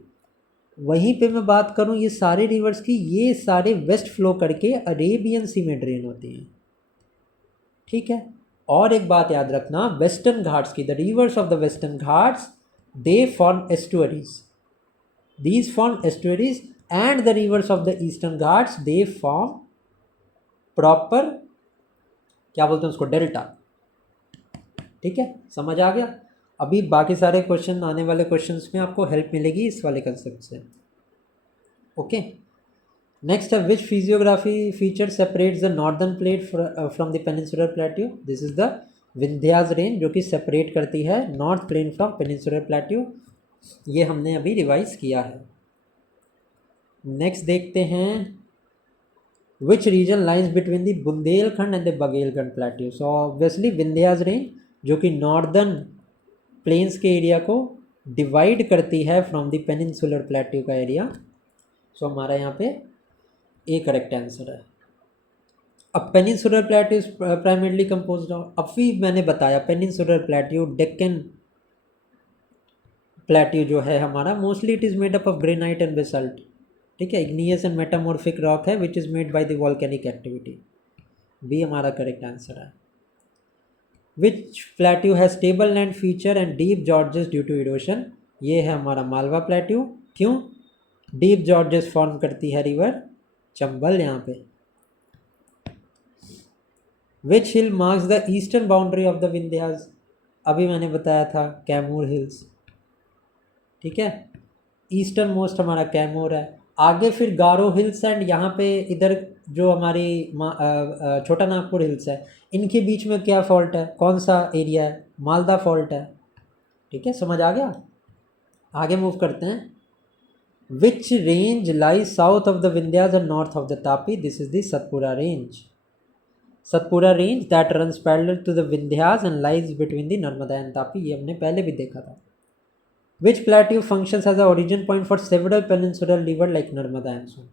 वहीं पे मैं बात करूँ ये सारे रिवर्स की, ये सारे वेस्ट फ्लो करके अरेबियन सी में ड्रेन होती हैं। ठीक है, और एक बात याद रखना, वेस्टर्न घाट्स की, the rivers of the western Ghats they form estuaries, these form estuaries and the rivers of the eastern Ghats they form proper, क्या बोलते हैं उसको, डेल्टा। ठीक है, समझ आ गया। अभी बाकी सारे क्वेश्चन, आने वाले क्वेश्चंस में आपको हेल्प मिलेगी इस वाले कंसेप्ट से। ओके, नेक्स्ट है which physiography feature separates the northern plate from the peninsular plateau. This is the Vindhyas range जो कि सेपरेट करती है north plain from peninsular plateau. ये हमने अभी रिवाइज किया है। नेक्स्ट देखते हैं which region lies between the Bundelkhand and the Baghelkhand plateau. So obviously Vindhyas range जो कि नॉर्दर्न प्लेन्स के एरिया को डिवाइड करती है फ्रॉम द पेनिनसुलर प्लेट्यू का एरिया। सो हमारा यहाँ पे ए करेक्ट आंसर है। अब peninsular plateau is primarily composed of, अभी मैंने बताया पेनिनसुलर प्लेट्यू डेक्कन प्लेट्यू जो है हमारा mostly it is made up of granite and basalt. ठीक है, इग्नियस एंड मेटामॉर्फिक रॉक है which is made by the volcanic activity. B हमारा करेक्ट आंसर है। विच प्लेट्यू है stable land feature and deep gorges due to erosion. ये है हमारा Malwa plateau. क्यों? डीप जॉर्जेस फॉर्म करती है रिवर चंबल यहाँ पे। Which hill marks the eastern boundary of the Vindhyas. अभी मैंने बताया था कैमूर हिल्स। ठीक है, ईस्टर्न मोस्ट हमारा कैमूर है। आगे फिर गारो हिल्स एंड यहाँ पे इधर जो हमारी छोटा नागपुर हिल्स है, इनके बीच में क्या फॉल्ट है, कौन सा एरिया है? मालदा फॉल्ट है। ठीक है, समझ आ गया। आगे मूव करते हैं। Which range lies south of the Vindhyas and north of the Tapi. This is the Satpura range. Satpura range that runs parallel to the Vindhyas and lies between the Narmada and Tapi. ये हमने पहले भी देखा था। Which plateau functions as a origin point for several peninsular river like Narmada and Son.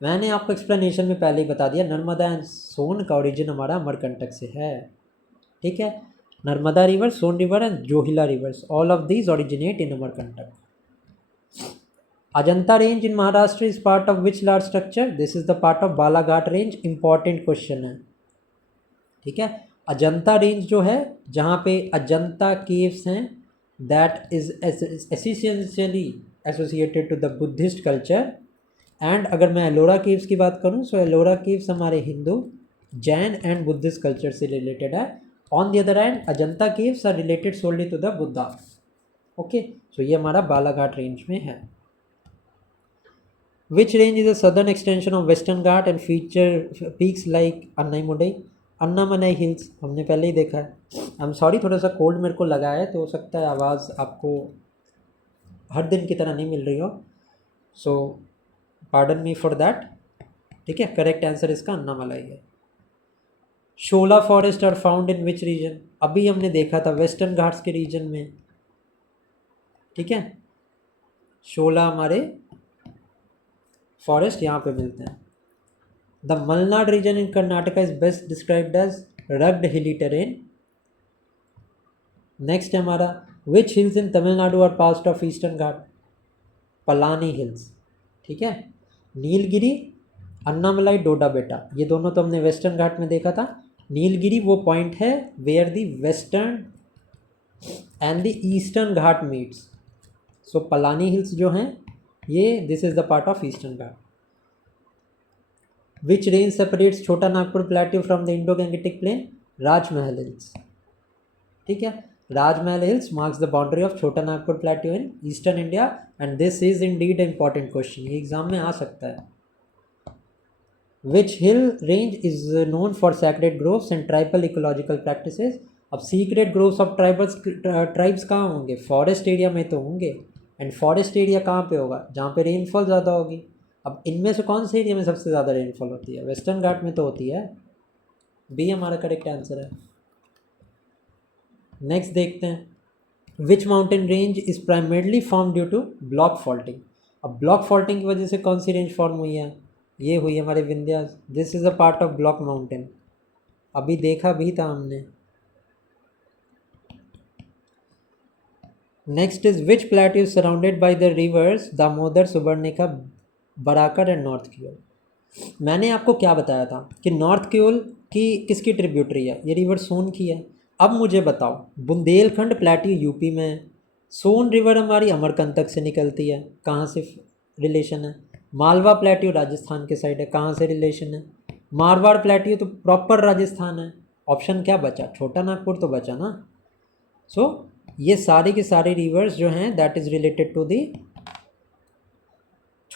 मैंने आपको explanation में पहले ही बता दिया, नर्मदा एंड सोन का ओरिजिन हमारा अमरकंटक से है। ठीक है, Narmada river, Son river and Johila rivers, all of these originate in Amarkantak. Ajanta range in Maharashtra is part of which large structure. This is the part of Balaghat range. Important question है। ठीक है, अजंता रेंज जो है जहाँ पे अजंता केव्स हैं that is essentially associated to the Buddhist culture। And अगर मैं एलोरा केव्स की बात करूँ सो एलोरा केव्स हमारे Hindu, Jain and Buddhist culture से रिलेटेड है। On the other hand Ajanta caves are related solely to the Buddha. Okay, so ये हमारा बालाघाट रेंज में है। Which range is a southern extension of western Ghat and feature peaks like Anaimudi. Annamalai hills हमने पहले ही देखा है। आई एम सॉरी, थोड़ा सा कोल्ड मेरे को लगा है तो हो सकता है आवाज़ आपको हर दिन की तरह नहीं मिल रही हो, so pardon me for that. ठीक है, करेक्ट आंसर इसका अन्नामलाई है। Shola forest are found in which region. अभी हमने देखा था वेस्टर्न घाट्स के रीजन में। ठीक है, शोला हमारे फॉरेस्ट यहाँ पे मिलते हैं। The Malnad region in Karnataka is best described as rugged hilly terrain. Next है हमारा which hills in Tamil Nadu are part of eastern Ghat. Palani hills. ठीक है, नीलगिरी, अन्नामलाई, डोडा बेटा, ये दोनों तो हमने वेस्टर्न घाट में देखा था। नीलगिरी वो पॉइंट है where the western and the eastern Ghat meets. So Palani hills जो हैं ये this is the part of eastern Ghat. Which range separates Chota Nagpur plateau from the Indo Gangetic plain. Rajmahal hills. ठीक है, Rajmahal hills marks the boundary of Chota Nagpur plateau in eastern India and this is indeed important question, ये exam में आ सकता है। Which hill range is known for sacred groves and tribal ecological practices. अब secret groves of tribes कहाँ होंगे? Forest area में तो होंगे। एंड फॉरेस्ट एरिया कहाँ पे होगा? जहाँ पे रेनफॉल ज़्यादा होगी। अब इनमें से कौन से एरिया में सबसे ज़्यादा रेनफॉल होती है? वेस्टर्न घाट में तो होती है। बी हमारा करेक्ट आंसर है। नेक्स्ट देखते हैं which mountain range is primarily form due to block faulting. अब ब्लॉक फॉल्टिंग की वजह से कौन सी रेंज फॉर्म हुई है? ये हुई हमारे Vindhyas. This is a part of block mountain, अभी देखा भी था हमने। Next is which plateau is surrounded by the rivers Damodar, Subarnarekha, Barakar and north Koel. मैंने आपको क्या बताया था कि नॉर्थ क्योल की किसकी ट्रिब्यूटरी है? ये रिवर सोन की है। अब मुझे बताओ, बुंदेलखंड प्लेट्यू यूपी में है, सोन रिवर हमारी अमरकंटक से निकलती है, कहाँ से रिलेशन है? मालवा प्लेट्यू राजस्थान के साइड है, कहाँ से रिलेशन है? मारवाड़ प्लेट्यू तो प्रॉपर राजस्थान है। ऑप्शन क्या बचा? छोटा नागपुर तो बचा ना। सो ये सारी के सारे रिवर्स जो हैं that is related to the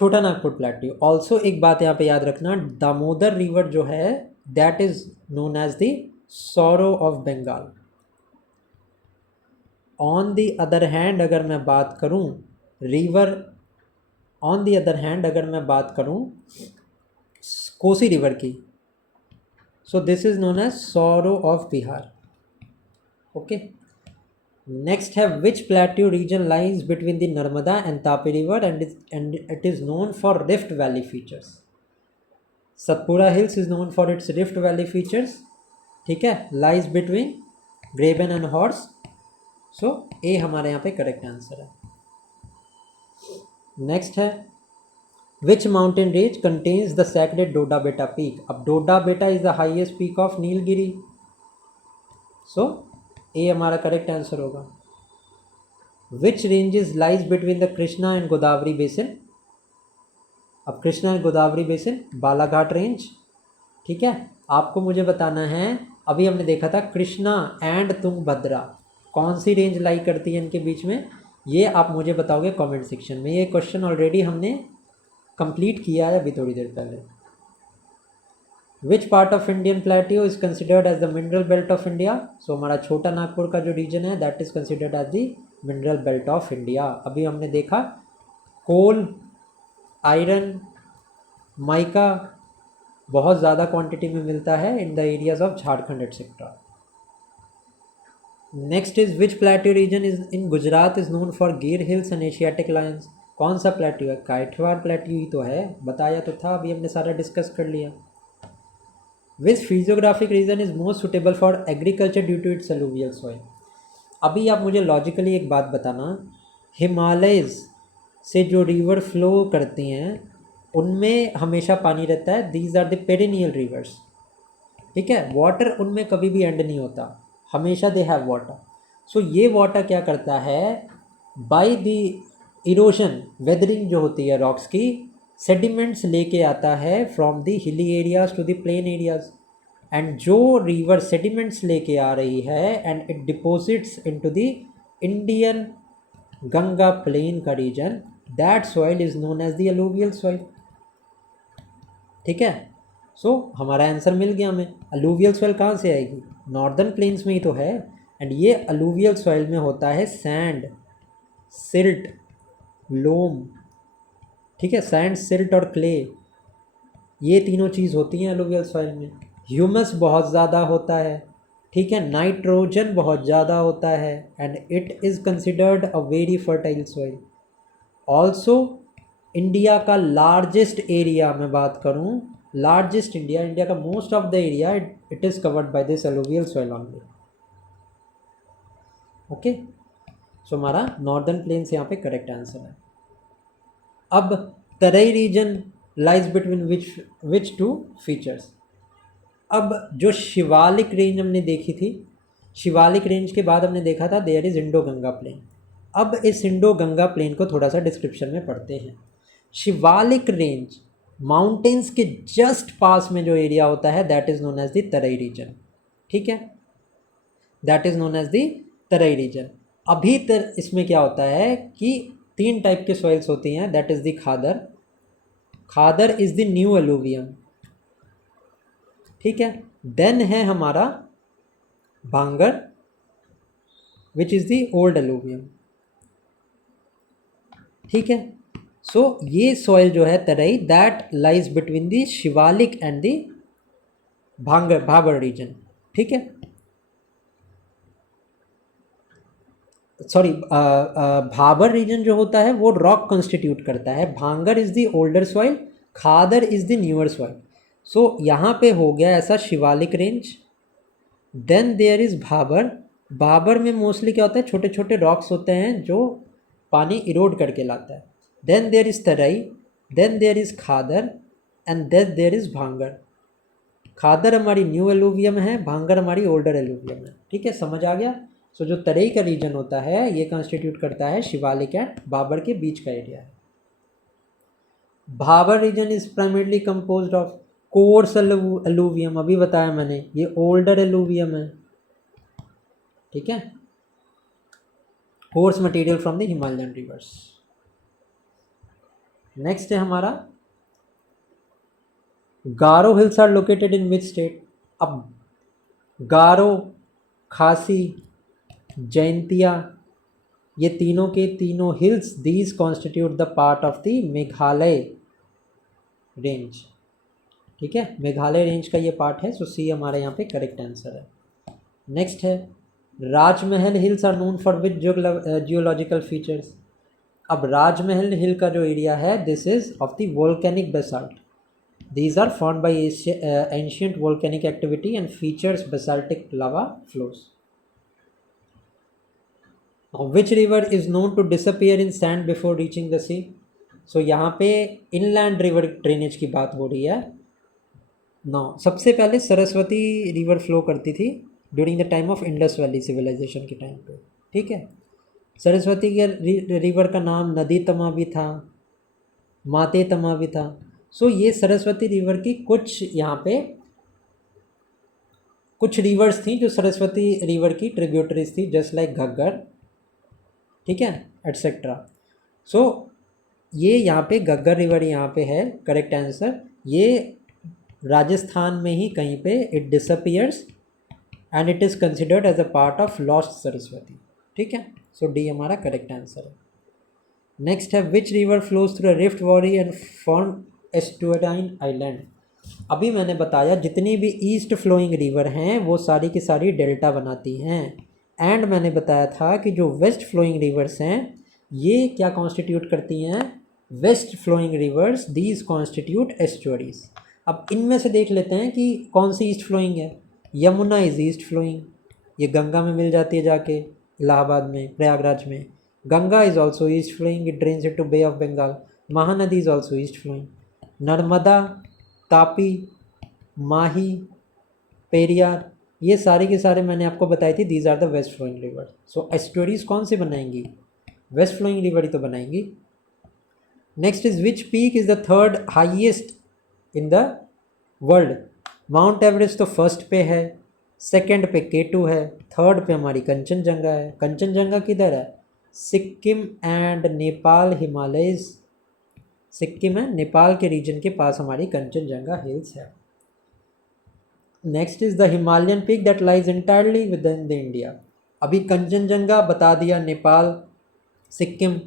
Chota Nagpur plateau. Also एक बात यहाँ पे याद रखना, दामोदर रिवर जो है that is known as the sorrow of Bengal. On the other hand अगर मैं बात करूँ river, on the other hand अगर मैं बात करूँ कोसी रिवर की, so this is known as sorrow of Bihar. Okay, next है which plateau region lies between the Narmada and Tapi river and it is known for rift valley features. Satpura hills is known for its rift valley features, ठीक है, lies between graben and horst. So A हमारे यहाँ पे correct answer है। Next है which mountain range contains the sacred Dodda Betta peak. अब Dodda Betta is the highest peak of Nilgiri, so A हमारा correct answer होगा। Which ranges lies between the Krishna and Godavari basin. अब Krishna and Godavari basin Balaghat range, ठीक है। आपको मुझे बताना है, अभी हमने देखा था कृष्णा एंड तुंगभद्रा, कौन सी रेंज लाई करती है इनके बीच में, ये आप मुझे बताओगे कमेंट सेक्शन में। ये क्वेश्चन ऑलरेडी हमने कंप्लीट किया है अभी थोड़ी देर पहले। Which part of Indian plateau is considered as the mineral belt of India. So हमारा छोटा नागपुर का जो रीजन है that is considered as the mineral belt of India. अभी हमने देखा कोल, आयरन, माइका बहुत ज़्यादा क्वांटिटी में मिलता है in the areas of Jharkhand etcetera. Next is which plateau reason is in Gujarat is known for गिर हिल्स एंड एशियाटिक लायंस। कौन सा प्लेट्यू है, काठियावाड़ प्लेट्यू ही तो है, बताया तो था, अभी हमने सारा डिस्कस कर लिया। Which physiographic region is most suitable for agriculture due to its alluvial soil. अभी आप मुझे लॉजिकली एक बात बताना, हिमालयज़ से जो रिवर फ्लो करती हैं उनमें हमेशा पानी रहता है, these are the perennial rivers, ठीक है, वाटर उनमें कभी भी एंड नहीं होता, हमेशा दे हैव वाटर। सो ये वाटर क्या करता है, बाय द इरोजन, वेदरिंग जो होती है रॉक्स की, सेडिमेंट्स लेके आता है from the hilly areas to the plain areas, and जो रिवर सेडिमेंट्स लेके आ रही है and it deposits into the Indian Ganga plain का region, that soil is known as the alluvial soil, ठीक है। सो हमारा आंसर मिल गया हमें। अलूवियल सॉइल कहाँ से आएगी, नॉर्दर्न प्लेन्स में ही तो है, एंड ये अलूवियल सॉइल में होता है सैंड, सिल्ट, लोम, ठीक है, सैंड, सिल्ट और क्ले, ये तीनों चीज़ होती हैं अलूवियल सॉइल में। ह्यूमस बहुत ज़्यादा होता है, ठीक है, नाइट्रोजन बहुत ज़्यादा होता है, and it is considered a very fertile soil. Also India का लार्जेस्ट एरिया मैं बात करूँ, लार्जेस्ट इंडिया का most of the area it is covered by this alluvial soil only. Okay, so हमारा नॉर्दर्न प्लेन्स यहाँ पे करेक्ट आंसर है। अब Terai region lies between which two features. अब जो शिवालिक रेंज हमने देखी थी, शिवालिक रेंज के बाद हमने देखा था there is Indo Ganga plain. अब इस इंडो गंगा प्लेन को थोड़ा सा डिस्क्रिप्शन में पढ़ते हैं। शिवालिक रेंज माउंटेन्स के जस्ट पास में जो एरिया होता है that is known as the Terai region, ठीक है, that is known as the Terai region. अभी तक इसमें क्या होता है कि 3 टाइप के सॉइल्स होती हैं, that is the khadar, khadar is the new alluvium, ठीक है, देन है हमारा bhangar which is the old alluvium, ठीक है। सो ये सॉइल जो है Terai that lies between the Shivalik and the Bhabar region, ठीक है, सॉरी, भाबर रीजन जो होता है वो रॉक कॉन्स्टिट्यूट करता है, bhangar is the older soil, khadar is the newer soil. So यहाँ पे हो गया ऐसा Shivalik range, then there is Bhabar, Bhabar में मोस्टली क्या होता है, छोटे छोटे रॉक्स होते हैं जो पानी इरोड करके लाता है, then there is Terai, then there is Khadar, and then there is Bhangar. Khadar हमारी न्यू एलुवियम है, भांगर हमारी ओल्डर एलुवियम है, ठीक है, समझ आ गया। सो जो तराई का रीजन होता है ये कॉन्स्टिट्यूट करता है शिवालिक एंड भाबर के बीच का एरिया है। Bhabar region is primarily composed of coarse alluvium, अभी बताया मैंने, ये ओल्डर एलुवियम है, ठीक है, coarse material from the Himalayan rivers. Next है हमारा Garo hills are located in which state. अब गारो, खासी, जैंतिया, ये तीनों के तीनों hills, these constitute the part of the Meghalaya range. ठीक है, मेघालय रेंज का ये पार्ट है। सो सी हमारे यहाँ पे करेक्ट आंसर है। नेक्स्ट है Rajmahal hills are known for which geological features. अब राजमहल हिल का जो एरिया है, this is of the volcanic basalt. These are formed by ancient volcanic activity and features basaltic lava flows. Now, which river is known to disappear in sand before reaching the sea? So यहाँ पे inland river drainage की बात हो रही है। Now, सबसे पहले Saraswati river flow करती थी during the time of Indus valley civilisation के टाइम पे। ठीक है, सरस्वती के रिवर का नाम नदी तमा भी था, माते तमा भी था। सो ये सरस्वती रिवर की कुछ यहाँ पे कुछ रिवर्स थी जो सरस्वती रिवर की ट्रिब्यूटरीज थी, जस्ट लाइक घग्गर, ठीक है, एट्सेट्रा। सो ये यहाँ पे घग्गर रिवर यहाँ पे है करेक्ट आंसर। ये राजस्थान में ही कहीं पे it disappears and it is considered as a part of lost Saraswati. ठीक है, सो डी हमारा करेक्ट आंसर है। नेक्स्ट है which river flows through rift valley and form estuarine island. अभी मैंने बताया जितनी भी ईस्ट फ्लोइंग रिवर हैं वो सारी की सारी डेल्टा बनाती हैं, एंड मैंने बताया था कि जो वेस्ट फ्लोइंग रिवर्स हैं ये क्या कॉन्स्टिट्यूट करती हैं, west flowing rivers these constitute estuaries. अब इनमें से देख लेते हैं कि कौन सी ईस्ट फ्लोइंग है। यमुना इज़ ईस्ट फ्लोइंग, ये गंगा में मिल जाती है जाके इलाहाबाद में, प्रयागराज में। Ganga is also east flowing, it drains into Bay of Bengal. Mahanadi is also east flowing. Narmada, Tapi, Mahi, Periyar, ये सारे के सारे मैंने आपको बताई थी, these are the west flowing river. So estuaries कौन से बनाएंगी, वेस्ट फ्लोइंग रिवर ही तो बनाएंगी। Next is which peak is the third highest in the world. Mount Everest तो फर्स्ट पे है, सेकंड पे K2 है, थर्ड पे हमारी कंचनजंगा है। कंचनजंगा किधर है, सिक्किम एंड नेपाल हिमालयज, सिक्किम है, नेपाल के रीजन के पास हमारी कंचनजंगा हिल्स है। Next is the Himalayan peak that lies entirely with in the India. अभी कंचनजंगा बता दिया, नेपाल सिक्किम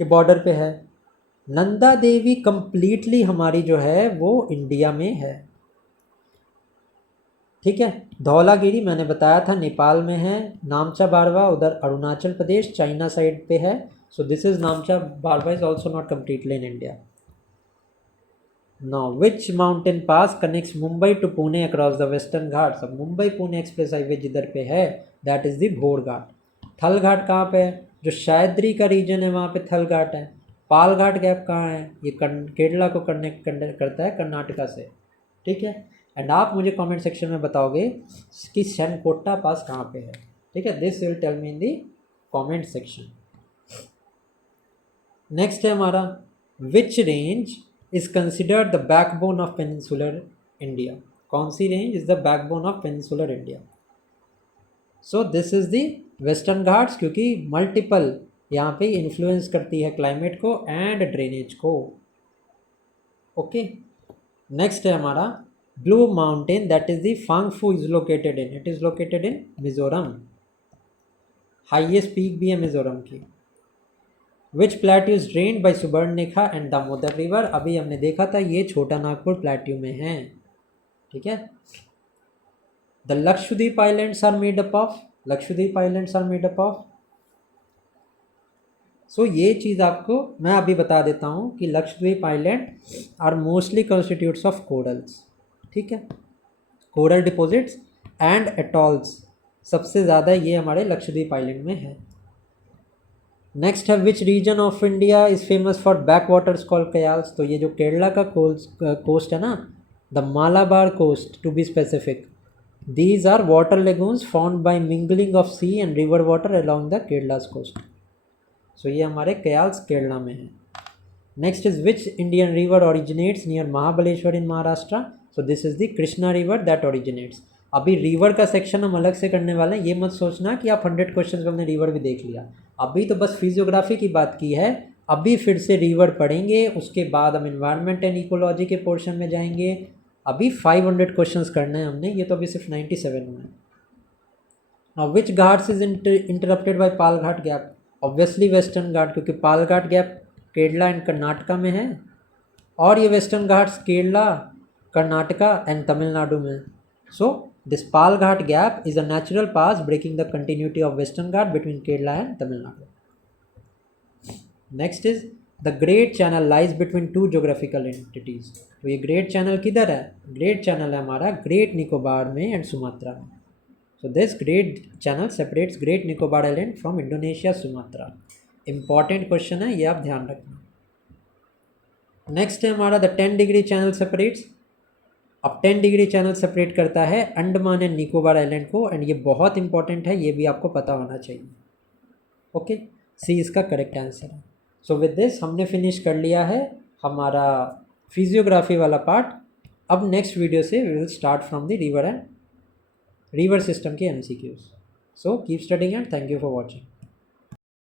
के बॉर्डर पे है। नंदा देवी कंप्लीटली हमारी जो है वो इंडिया में है। ठीक है, धौलागिरी मैंने बताया था नेपाल में है, नामचा बारवा उधर अरुणाचल प्रदेश चाइना साइड पे है। So this is Namcha Barwa is also not completely in India. Now which mountain pass connects Mumbai to Pune across the western Ghat. अब मुंबई पुणे एक्सप्रेस हाईवे जिधर पे है दैट इज़ द भोर घाट। थल घाट कहाँ पे है, जो शायद्री का रीजन है वहाँ पे थल घाट है। पाल घाट गैप कहाँ है, ये केरला को कनेक्ट करता है कर्नाटका से। ठीक है, एंड आप मुझे कमेंट सेक्शन में बताओगे कि शनकोट्टा पास कहाँ पे है। ठीक है, this will tell me in the comment section. Next है हमारा which range is considered the backbone of peninsular India. कौन सी range is the backbone of peninsular India. So this is the western Ghats, क्योंकि मल्टीपल यहाँ पे influence करती है climate को एंड ड्रेनेज को। ओके, नेक्स्ट है हमारा blue mountain that is the Phawngpui is located in, it is located in Mizoram. Highest peak भी है मिजोरम की। Which plateau is drained by Subarnarekha and Damodar river. अभी हमने देखा था ये छोटा नागपुर प्लेट्यू में है। ठीक है, the Lakshadweep islands are made up of, Lakshadweep islands are made up of. So ये चीज़ आपको मैं अभी बता देता हूँ कि Lakshadweep island are mostly constitutes of corals. ठीक है, कोरल डिपॉजिट्स एंड एटॉल्स, सबसे ज़्यादा ये हमारे लक्षद्वीप आइलैंड में है। नेक्स्ट है which region of India is famous for back waters called kayals. तो ये जो केरला का कोस्ट है ना, the Malabar coast to be specific, these are water lagoons found by mingling of sea and river water along the Kerala's coast. So ये हमारे कयाल्स केरला में है। Next is which Indian river originates near Mahabaleshwar in Maharashtra. So this is the Krishna river that originates. अभी river का section हम अलग से करने वाले हैं, ये मत सोचना कि आप 100 क्वेश्चन में हमने रिवर भी देख लिया। अभी तो बस फिजियोग्राफी की बात की है, अभी फिर से रिवर पढ़ेंगे, उसके बाद हम इन्वायरमेंट एंड इकोलॉजी के पोर्शन में जाएंगे। अभी 500 क्वेश्चंस करने हैं हमने, ये तो अभी सिर्फ 97 हुए हैं। Now which ghats is interrupted by Pal Ghat gap? Obviously Western Ghat, क्योंकि पाल घाट गैप केरला एंड कर्नाटका में है, और ये वेस्टर्न घाट्स केरला, कर्नाटका एंड तमिलनाडु में। So this Pal Ghat gap is a natural pass breaking the continuity of Western Ghat between Kerala and Tamil Nadu. Next is the Great Channel lies between two geographical entities. तो ये great channel किधर है? Great channel है हमारा great Nicobar में and Sumatra में। So this great channel separates great Nicobar island from Indonesia Sumatra. Important question है, ये आप ध्यान रखना। नेक्स्ट है हमारा द 10 डिग्री चैनल सेपरेट्स। अब 10 डिग्री चैनल सेपरेट करता है अंडमान एंड निकोबार आइलैंड को, एंड ये बहुत इंपॉर्टेंट है, ये भी आपको पता होना चाहिए। ओके, सी इसका करेक्ट आंसर है। सो विद दिस हमने फिनिश कर लिया है हमारा फिजियोग्राफी वाला पार्ट। अब नेक्स्ट वीडियो से we will start from the river system के MCQs। सो keep studying and thank you for watching.